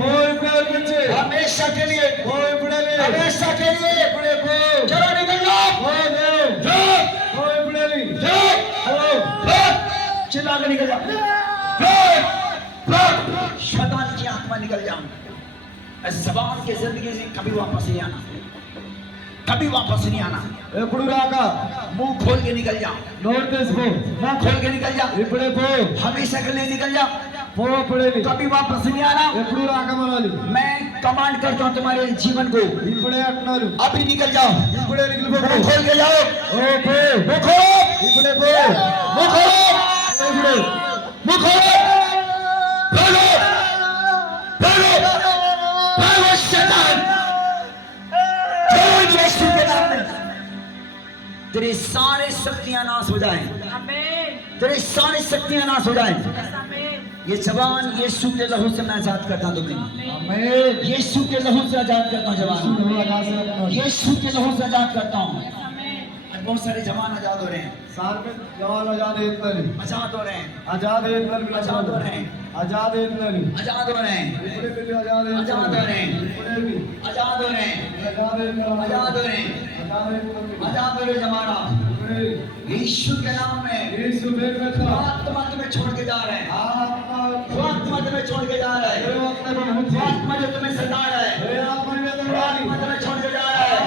हमेशा के लिए, हमेशा के लिए। चलो निकल जाओ, चिल्ला के निकल जाओ, शैतान की आत्मा निकल जाओ। इस जबान की जिंदगी से कभी वापस नहीं आना, कभी वापस नहीं आना। मुंह खोल के निकल जाओ, मुंह खोल के निकल जाओ, हमेशा के लिए निकल जाओ, कभी वापस नहीं आना। मैं कमांड करता हूँ तुम्हारे जीवन को, अभी निकल जाओ, मुंह खोल के जाओ, मुंह खोलो, मुंह खोलो, मुंह खोलो, भागो, भागो, भागो शैतान, यीशु के नाम में तेरी सारी शक्तियां नाश हो जाएं, तेरी सारी शक्तियां नाश हो जाएं। ये जवान यीशु के लहू से मैं आजाद करता हूं तुम्हें, यीशु के लहू से आजाद करता हूं जवान, यीशु के लहू से आजाद करता हूं। बहुत सारे जवान आजाद हो रहे हैं, जवान आजाद है, आजाद हो रहे हैं, आजाद है, आजाद हो रहे हैं, आजाद है, आजाद हो रहे हैं, आजाद है, आजाद हो रहे हैं, आजाद हो रहे हैं, आजाद हो रहे हैं, आजाद हो रहे जमाना। यीशु के नाम में आत्मा तुम्हें छोड़ के जा रहे हैं, आत्मा तुम्हें छोड़ के जा रहा है, आत्मा जो तुम्हें सता रहा है, आत्मा तुम्हें छोड़ के जा रहा है।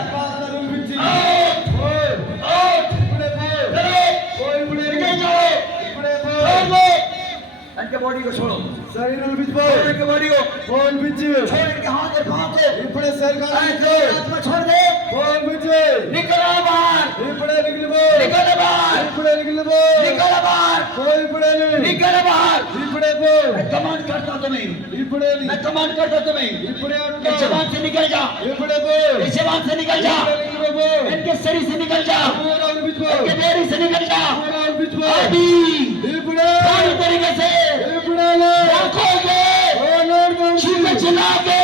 इनके बॉडी को छोड़ो, शरीर इनके बॉडी को छोड़, इनके हाथ और पांव को इपड़े सर का आत्मा छोड़ दे, निकल बाहर, निकल बाहर, निकल बाहर, निकल बाहर। मैं कमांड करता हूं तुम्हें, मैं कमांड करता हूं तुम्हें, इस जबान से निकल जा, इस जबान से निकल जा, इनके शरीर से निकल जा, इनके देरी से निकल जा, अभी पूरी तरीके से खोल के चीखे चिल्ला के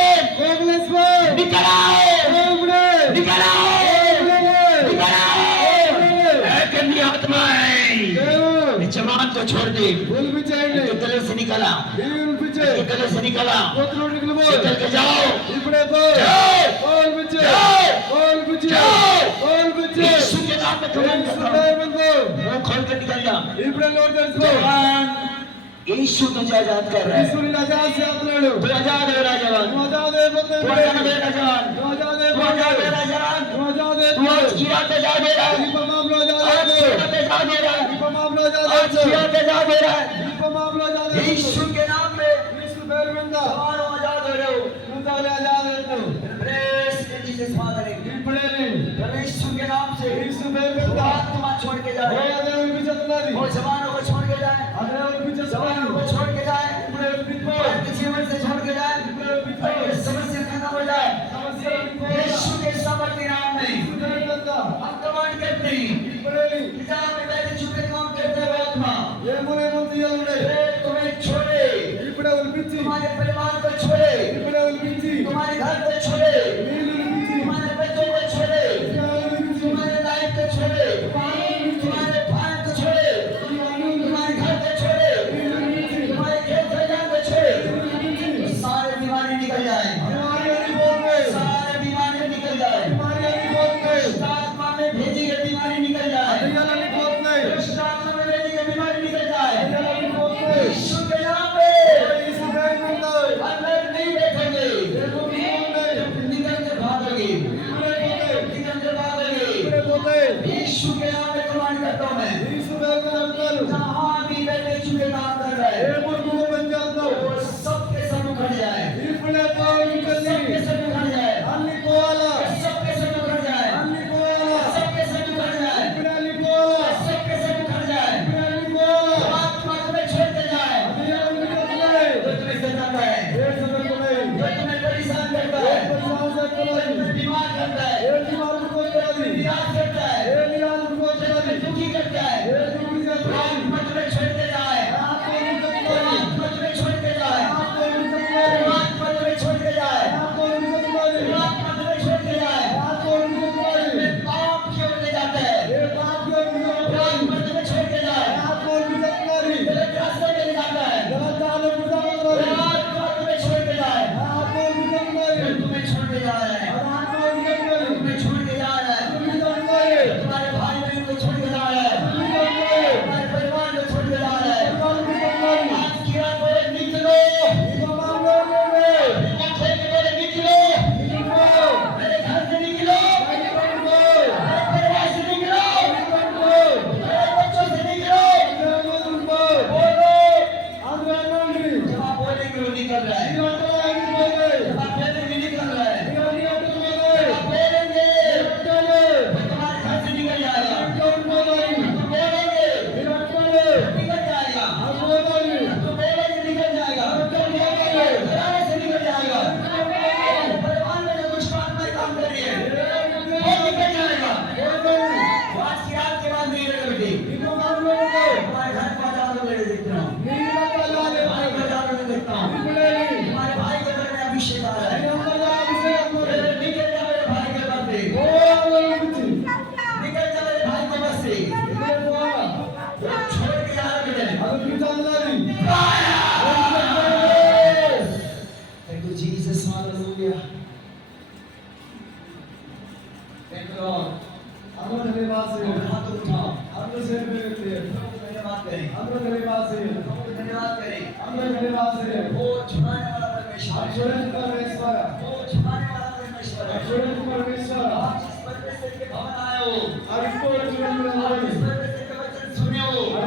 निकल आओ, निकल आओ, निकल आओ। गंदी आत्मा है, जवान को छोड़ दे, गले से निकला, गले से निकला, निकल के जाओ, यीशु के नाम में कमांड करता हूं, मुंह खोल के निकल जा। यीशु तुझे आजाद कर रहा है, तू आजाद हो रहा जवान, तू आजाद हो रहा जवान, तू आजाद हो रहा जवान, तू आज की रात आजाद हो रहा है, आज की रात आजाद हो रहा है, आज की रात आजाद हो रहा है। यीशु के नाम में जवान आजाद हो रहे हो, press in Jesus father name, यीशु के नाम से యేసు పేరు పెద్ద आत्मा छोड़ के जाए అదే వినిపిస్తున్నది वो जवानों को छोड़ के जाए అదే जवानों వినిపిస్తున్నది को छोड़ के जाए ఇప్పుడే వినిపిస్తున్నది अपने जीवन से छोड़ के जाए ये समस्या खत्म हो जाए సమస్య यीशु के सामर्थ्य नाम में हम कमांड करते हैं ఇప్పుడే जहाँ पे बैठे छुपे काम करते हुए आत्मा ఏమేమో తీయాలంటే वो तुम्हें छोड़े ఇప్పుడే వినిపించి तुम्हारे परिवार को छोड़े ఇప్పుడే వినిపించి तुम्हारे घर को छोड़े నీళ్ళు వినిపించి तुम्हारे बच्चों को छोड़े तुम्हारे लाइफ को छोड़े तुम्हारे भाई को छोड़े तुम्हारे घर को छोड़े तुम्हारे खेत खलिहान को छोड़े सारे बीमारी निकल जाए सारे बीमारी निकल जाए आत्मा में भेजी गई बीमारी निकल जाए आत्मा में भेजी गई बीमारी निकल जाए यीशु के नाम पे अंदर नहीं बैठेंगे निकल के भागोगे निकल के भागोगे यीशु के नाम में कमांड करता हूं मैं जहां भी बैठे यीशु के नाम कर रहे हैं वो सबके सब उखड़ जाए सबके सब उखड़ जाए सबके सब उखड़ जाए सबके सब उखड़ जाए सबके सब उखड़ जाए आत्मा तुम्हें छोड़ के जाए जो तुम्हें सताता है जो तुम्हें परेशान करता है जो तुम्हें बीमार करता है निराश करता है दुखी करता है आत्मा तुम्हें छोड़ के जाए आत्मा तुम्हें छोड़ के जाए आत्मा तुम्हें छोड़ के जाए आत्मा तुम्हें छोड़ के जाए पाप की ओर ले जाता है आत्मा तुम्हें छोड़ के जाए गलत रास्ते में ले जाता है आत्मा तुम्हें छोड़ के जाए तुम्हें छोड़ के जा रहा है तुम्हें छोड़ के जा रहा है तुम्हारे भाई बहन को छोड़ के जा रहा है तुम्हारे परिवार को छोड़ के जा रहा है आज की रात बोले निकलो इकट्ठे के बोले निकलो मेरे घर से निकलो मेरे परिवार से निकलो मेरे बच्चों से निकलो बोलो जब आप बोलेंगे वो निकल रहा है जब आप बोलेंगे निकल रहा है जब आप बोलेंगे वो तुम्हारे घर से निकल जाएगा तुम बोलेंगे निकल जाएगा तुम बोलेंगे निकल जाएगा घराने से निकल जाएगा परिवार में जो कुछ काम कर रही है वो निकल जाएगा आज की रात के बाद नहीं रहेगा बेटी तुम्हारे घर को आजाद होकर देखता हूँ भाई को आजाद होकर देखता हूँ तुम्हारे भाई के घर में अभिषेक आ रहा है निकल जा मेरे भाई के बस से निकल जा मेरे भाई के बस से छोड़ के जा रहा बेटे Thank you, Jesus. Hallelujah. Thank you, Lord. हाथ उठाओ धन्यवाद करें धन्यवाद करें वो छुड़ाने वाला परमेश्वर वो छुड़ाने वाला परमेश्वर आप जिस परमेश्वर के भवन आए हो आप जिस परमेश्वर के वचन सुने हो वो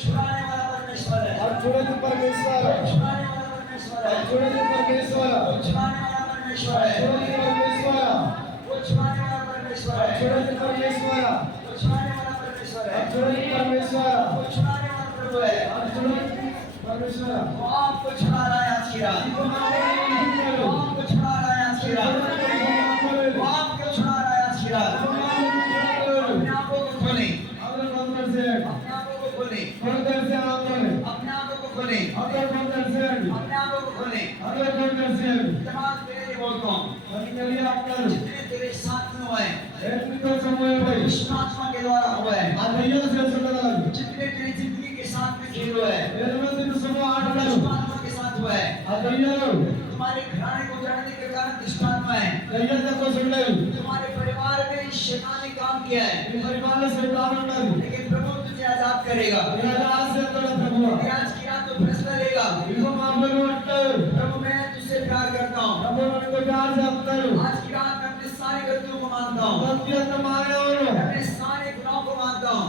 छुड़ाने वाला परमेश्वर है वो छुड़ाने वाला परमेश्वर है वो छुड़ाने वाला परमेश्वर है वो छुड़ाने वाला परमेश्वर है वो छुड़ाने वाला परमेश्वर है वो छुड़ाने वाला प्रभु है वो आपको छुड़ा रहा है आज की रात वो आपको छुड़ा रहा है आज की रात वो आपको छुड़ा रहा है आज की रात अपने आंखों को खोलें अपने आंखों को खोलें अपने आंखों को खोलें अपने आंखों को खोलें जमात तेरे लिए बोलता हूँ जितने तेरे साथ में हुए विष्णु आत्मा के द्वारा हुआ है जितने तेरी जिंदगी के साथ में खेल हुआ है विष्णु आत्मा के साथ हुआ है तुम्हारे घराने को उजाड़ने के कारण दुष्टात्मा है तुम्हारे परिवार में शैतान ने काम किया है लेकिन प्रभु तुझे आजाद करेगा आज की रात तो फैसला लेगा प्रभु मैं तुझसे प्यार करता हूँ आज की रात मैं अपने सारी गलतियों को मानता हूँ अपने सारे गुनाहों को मानता हूँ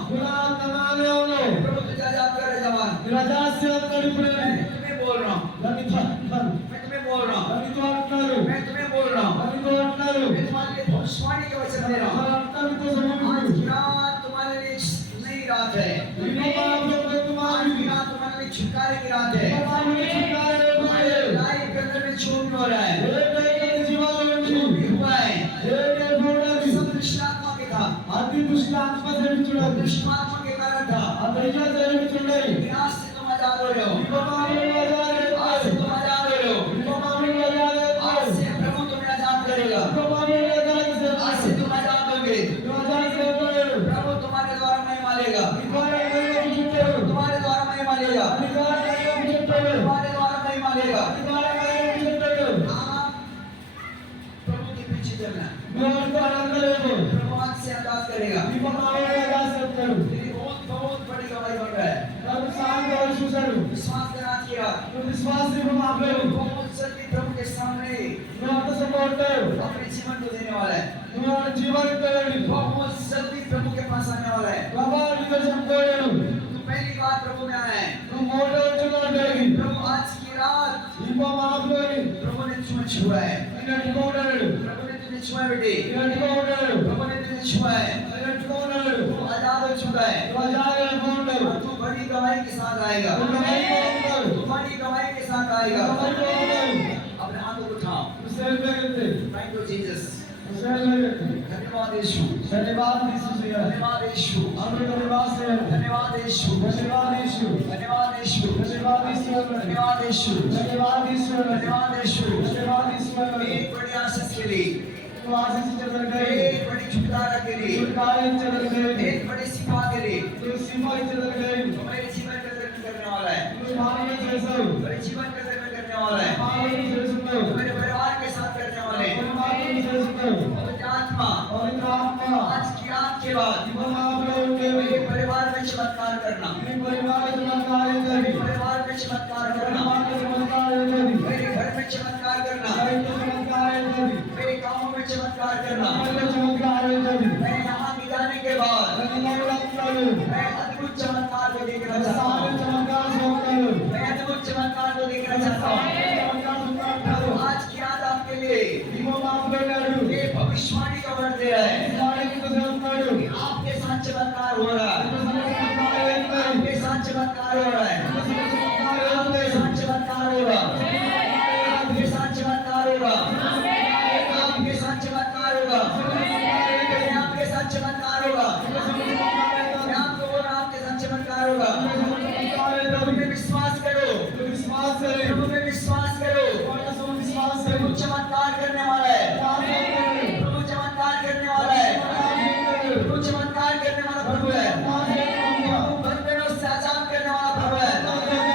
प्रभु तुझे आजाद करे जवान मैं तुम्हें बोल रहा हूँ मैं तुम्हें बोल रहा हूँ मैं तुम्हें बोल रहा हूँ मैं तुम्हारे लिए भविष्यवाणी के वचन दे रहा हूँ అతి దుష్ట ఆత్మ సేవించున్నాడు दुष्ट आत्मा के कारण था ఆ దయ్య సేవించున్నాడు आज से तुम आजाद हो रहे हो విపమానులు आज से तुम आजाद हो रहे हो आज से प्रभु तुम्हें आजाद करेगा आज से तुम आजाद होगे प्रभु तुम्हारे द्वारा महिमा लेगा तुम्हारे द्वारा महिमा लेगा तुम्हारे द्वारा महिमा लेगा आप प्रभु के पीछे चलना प्रभु आज से आजाद करेगा तेरी बहुत बहुत बड़ी गवाही बन रहा है विश्वास के रात की रात बहुत जल्दी प्रभु के सामने अपने जीवन को देने वाला है बहुत जल्दी प्रभु के पास आने वाला है तू पहली बार प्रभु में आया है प्रभु आज की रात प्रभु ने तुम्हें छुआ है प्रभु ने तुझे छुआ है बेटे प्रभु ने तुझे छुआ है तू आजाद हो चुका है और तू बड़ी गवाही के साथ आएगा तू बड़ी गवाही के साथ आएगा अपने हाथों को उठाओ थैंक यू जीसस धन्यवाद यीशु धन्यवाद यीशु धन्यवाद यीशु धन्यवाद यीशु धन्यवाद यीशु धन्यवाद यीशु धन्यवाद यीशु धन्यवाद यीशु धन्यवाद यीशु धन्यवाद यीशु धन्यवाद यीशु एक बड़ी आशीष के लिए एक बड़ी छुटकारा के लिए एक बड़ी सिफा के लिए मेरे जीवन का दर्शन करने वाला है मेरे जीवन का दर्शन करने वाला है मेरे परिवार के साथ करने वाले पवित्र आत्मा आज की रात के बाद मेरे परिवार में चमत्कार करना मेरे परिवार में चमत्कार करना मेरे घर में चमत्कार करना मेरे कामों में चमत्कार करना मैं यहाँ के जाने के बाद मैं अद्भुत चमत्कार को देखना चाहता हूँ मैं अद्भुत चमत्कार को देखना चाहता हूँ प्रभु आज की रात आपके लिए ये भविष्यवाणी का वर्ड दे रहा है कि आपके साथ चमत्कार हो रहा है आपके साथ चमत्कार हो रहा है आपके साथ चमत्कार होगा आपके साथ चमत्कार होगा आपके साथ चमत्कार होगा आपके साथ चमत्कार होगा मैं आपको बोल रहा हूं आपके साथ चमत्कार होगा प्रभु में विश्वास करो प्रभु में विश्वास करो प्रभु चमत्कार करने वाला है प्रभु चमत्कार करने वाला है प्रभु चमत्कार करने वाला प्रभु है प्रभु बंधनों से आजाद करने वाला प्रभु है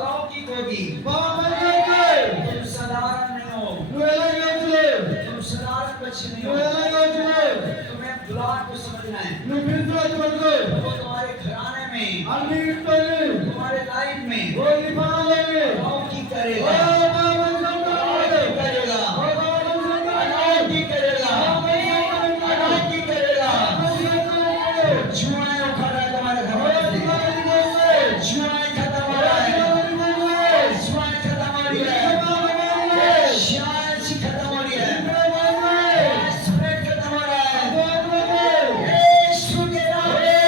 अलौकिक होगी। బాబెల్లే तुम साधारण नहीं हो, నువ్వు ఎలాగొచ్చు तुम साधारण बच्चे नहीं నువ్వు हो। ఎలాగొచ్చు तुम्हें ब्लॉक को समझना है। నువ్వు బిజినెస్ కొడుకు वो तुम्हारे घराने में, అన్నిటిని तुम्हारे लाइफ में ఓ నీ పాలనే अलौकिक ఓ करेगा, బాబెల్లే अलौकिक करेगा, ఓ బాబెల్లే अलौकिक करेगा, अलौकिक करेगा। जुआएं उखड़ रहा है तुम्हारे घर में, जुआएं खत्म हो रहा है, जुआएं खत्म हो रही है, शांति खत्म हो रही है, स्प्रेड खत्म हो रहा है। यीशु के नाम में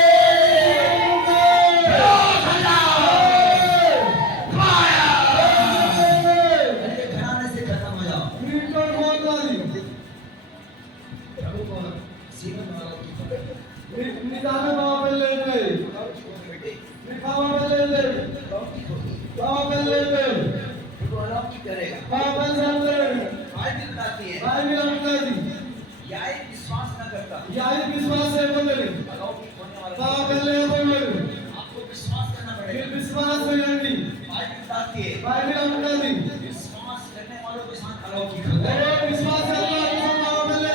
मेरे घराने से खत्म हो जाओ। प्रभु को जीवन वालों की खबर నిదాన బాబెల్లే बेटे నీ బాబెల్లే अलौकिक होगी, బాబెల్లే प्रभु अलौकिक करेगा। బాబెల్లే बाइबल बताती है బైబిల్ అంటది याई विश्वास न करता యాయి విశ్వాసం ఏమన్నది अलौकिक होने वाला బాబెల్లే ఏమన్నాడు आपको विश्वास करना మీరు पड़ेगा। విశ్వాసం చేయండి बाइबल बताती है బైబిల్ అంటది विश्वास करने वालों के साथ अलौकिक होता है। విశ్వాసం బాబెల్లే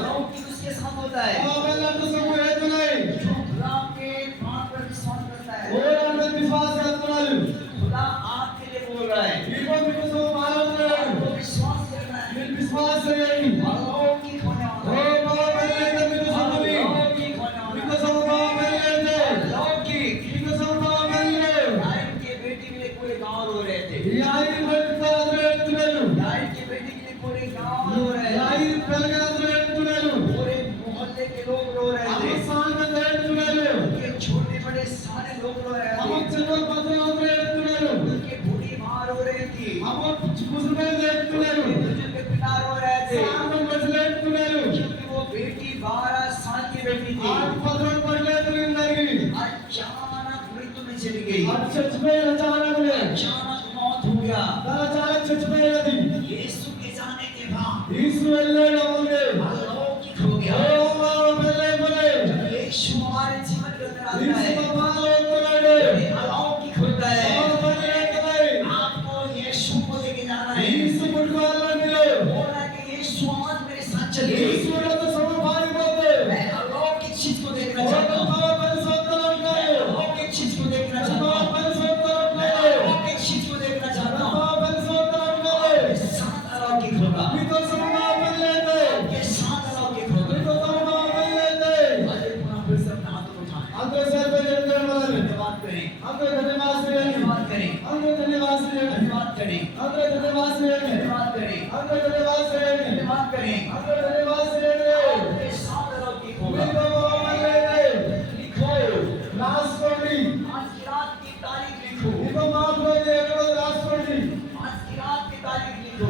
अलौकिक उसके साथ होता है బాబెల్లే సమూహ ఏదునై जो खुदा के बात पर विश्वास करता है। ఓరాన విశ్వాసం చేస్తున్నాడు खुदा आपके लिए बोल रहा है, ఇగో మీకు సమాధానం आपको विश्वास करना है। మీరు విశ్వాసం చేయండి अलौकिक होने ఓ वाला है, బాబెల్లే మీకు సమూహి अलौकिक होने वाला మీకు है, సమూహబెల్లే अलौकिक। మీకు సమూహబెల్లే याईन के बेटी के लिए पूरे गांव रो रहे थे, యాయి పెట్టుకోవాలనుకుంటున్నాను याईन के बेटी के लिए पूरे गांव रो रहे యాయి थे, పెరగాలనుకుంటున్నాను पूरे मोहल्ले के लोग रो रहे थे, అమసానంగా ఎడుతున్నాను उनके छोटे बड़े सारे लोग रो रहे थे, అమచన పదవులు ఎడుతున్నాను उनकी बूढ़ी माँ रो रही थी, అమ ముసుగులు ఎడుతున్నాను उनके बुजुर्ग पिता रो रहे थे, సానం మధ్యలో ఎడుతున్నాను क्योंकि वो बेटी 12 साल की बेटी थी। ఆ పదవులు పడలేదున్నది अचानक मृत्यु में चली गई, అది చచ్చిపోయిన చానములే अचानक मौत हो गया। తన చాలా చచ్చిపోయినది यीशु के जाने के बाद యేసు వెళ్ళాడు అవునే अलौकिक हो ఓ गया। బాబెల్లే బలే यीशु हमारे जीवन के अंदर आता యేసు है, బాబెల్లే ये अलौकिक होता है। బాబెల్లే आपको यीशु को लेके जाना है, యేసు పుట్టుకోవాలని बोलना है कि यीशु आज मेरे साथ चलिए। యేసుతో సమపాలిపోతే मैं अलौकिक चीज को देखना चाहता हूँ, अलौकिक चीज को देखना चाहता हूँ, मैं अलौकिक चीज को देखना चाहता हूँ। आपके साथ अलौकिक होगा, आपके साथ अलौकिक होगा। आज एक बार फिर से अपना हाथ उठाएं, धन्यवाद करें, धन्यवाद करें, धन्यवाद करें, धन्यवाद करें, धन्यवाद करें। आपके साथ अलौकिक होगा। लिखो, आज की रात की तारीख लिखो, आज की रात की तारीख लिखो।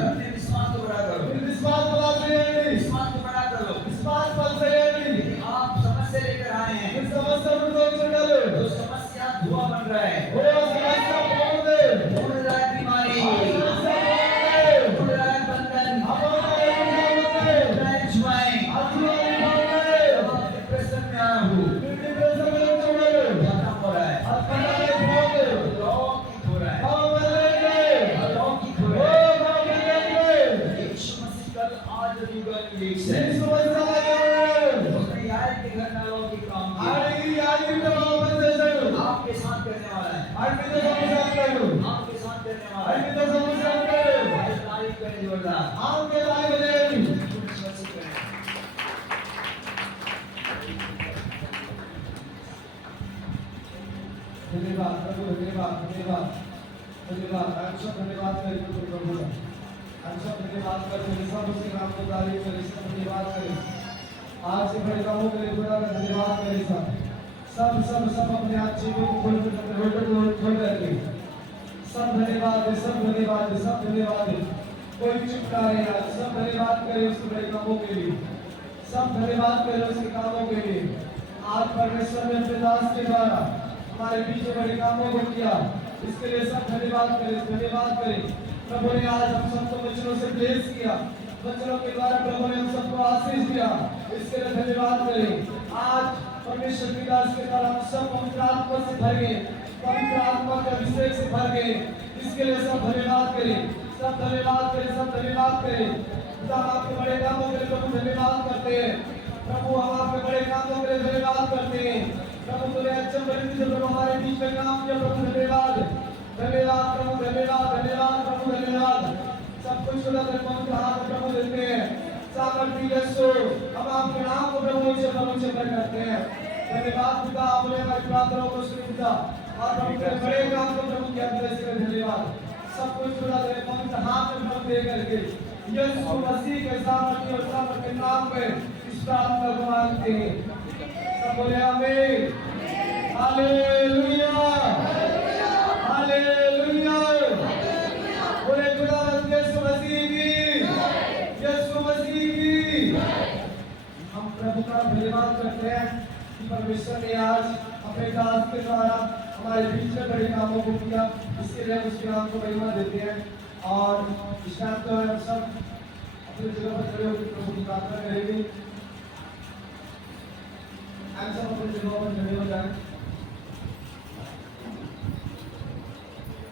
अपने विश्वास को बड़ा करो, विश्वास को बड़ा करो। आप समस्या लेकर आए हैं, तो समस्या धुआं बन रहा है, उड़ रहा है बीमारी, उड़ रहा है बंधन, उड़ रहा है जुआएं। अब आप डिप्रेशन में आया हूँ, खत्म हो रहा है, अलौकिक हो रहा है, अलौकिक हो रहा है। यीशु मसीह कल आज और युगल एक से है। उसने यार के घर में अलौकिक काम किया, आपके साथ करने वाला है, आपके साथ करने वाला है। तारीफ करें जोरदार, विश्वासी करें। धन्यवाद प्रभु, धन्यवाद धन्यवाद धन्यवाद। हम सब धन्यवाद करें प्रभु का, हम सब धन्यवाद करते हैं, सब उसके नाम को तारीफ करें, सब धन्यवाद करें। आज के बड़े कामों के लिए खुदा का धन्यवाद करें। सब अपने आप जीवन को खोल रहे, सब धन्यवाद है, सब धन्यवाद है, सब धन्यवाद है। कोई चुप ना रहे आज, सब धन्यवाद करें उसके बड़े कामों के लिए, सब धन्यवाद करें उसके कामों के लिए। आज परमेश्वर ने अपने दास के द्वारा हमारे बीच में बड़े कामों को किया, इसके लिए सब धन्यवाद करें, धन्यवाद करें। प्रभु ने आज हम सबको वचनों से ब्लेस किया, वचनों के द्वारा प्रभु ने हम सबको आशीष दिया, इसके लिए धन्यवाद करें। आज परमेश्वर के दास के द्वारा हम सब पवित्र आत्मा से भर गए, पवित्र आत्मा के अभिषेक से भर गए। इसके लिए सब धन्यवाद करें, सब धन्यवाद करें, सब धन्यवाद करें। पिता हम आपके बड़े कामों के लिए प्रभु धन्यवाद करते हैं। प्रभु हम आपके बड़े कामों के लिए धन्यवाद करते हैं। प्रभु तुमने अच्छे तरीके से प्रभु हमारे बीच में काम किया। प्रभु धन्यवाद, धन्यवाद प्रभु, धन्यवाद, धन्यवाद प्रभु, धन्यवाद। सब कुछ खुदा तेरे पवित्र हाथ में प्रभु देते हैं। सामर्थ्य यीशु, हम आपके नाम को प्रभु से करते हैं। धन्यवाद पिता, आपने हमारी प्रार्थनाओं को सुन लिया और प्रभु तेरे बड़े काम को प्रभु किया। धन्यवाद। सब कुछ खुदा तेरे पवित्र हाथ में प्रभु दे करके यीशु मसीह के सामर्थ्य और सामर्थ्य के नाम में इस प्रार्थना को मांगते हैं। सब बोले आमीन, हालेलुया, हालेलुया। बोले खुदा यीशु मसीह की, यीशु मसीह की। हम प्रभु का धन्यवाद करते हैं कि परमेश्वर ने आज अपने दास के द्वारा हमारे बीच में बड़े कामों को किया। इसके लिए हम उसके नाम को महिमा देते हैं। और इस टाइम तो हम सब अपनी जगह पर खड़े होकर प्रभु की प्रार्थना करेंगे। हम सब अपनी जगह पर खड़े हो जाएं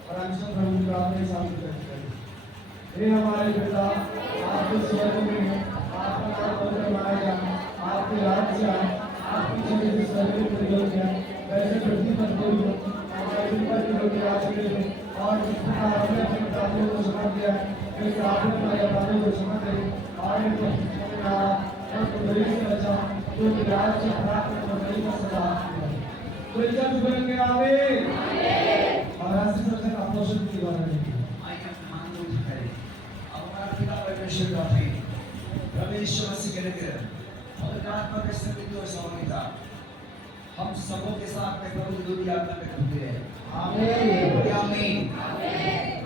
और हम सब प्रभु की प्रार्थना के सामने करते हैं। हे हमारे पिता, आपके स्वर्ग में है, आपका नाम पवित्र माना जाए, आपके राज्य आए, आपकी जगह स्वर्ग में प्रयोग है, वैसे पृथ्वी पर भी हो। हमारे ऊपर की रोटी आज के लिए और जिस प्रकार हमने अपने अपराधियों को क्षमा किया है, वैसे आपने हमारे अपराधियों को क्षमा करें। और इनको में ना हमको बुराई से बचाओ, क्योंकि राज्य, पराक्रम और महिमा सदा आपकी है। तो इज्जत बोलेंगे आमीन। और ऐसे सबसे अपोजिट की बात करेंगे। आइए अपने हाथ को उठाएं। अब हमारा पिता परमेश्वर का प्रेम, प्रभु यीशु मसीह के अनुग्रह, पवित्र आत्मा के संग और सहभागिता हम सबों के साथ में प्रभु की दुनिया में होती है। आमीन, आमीन।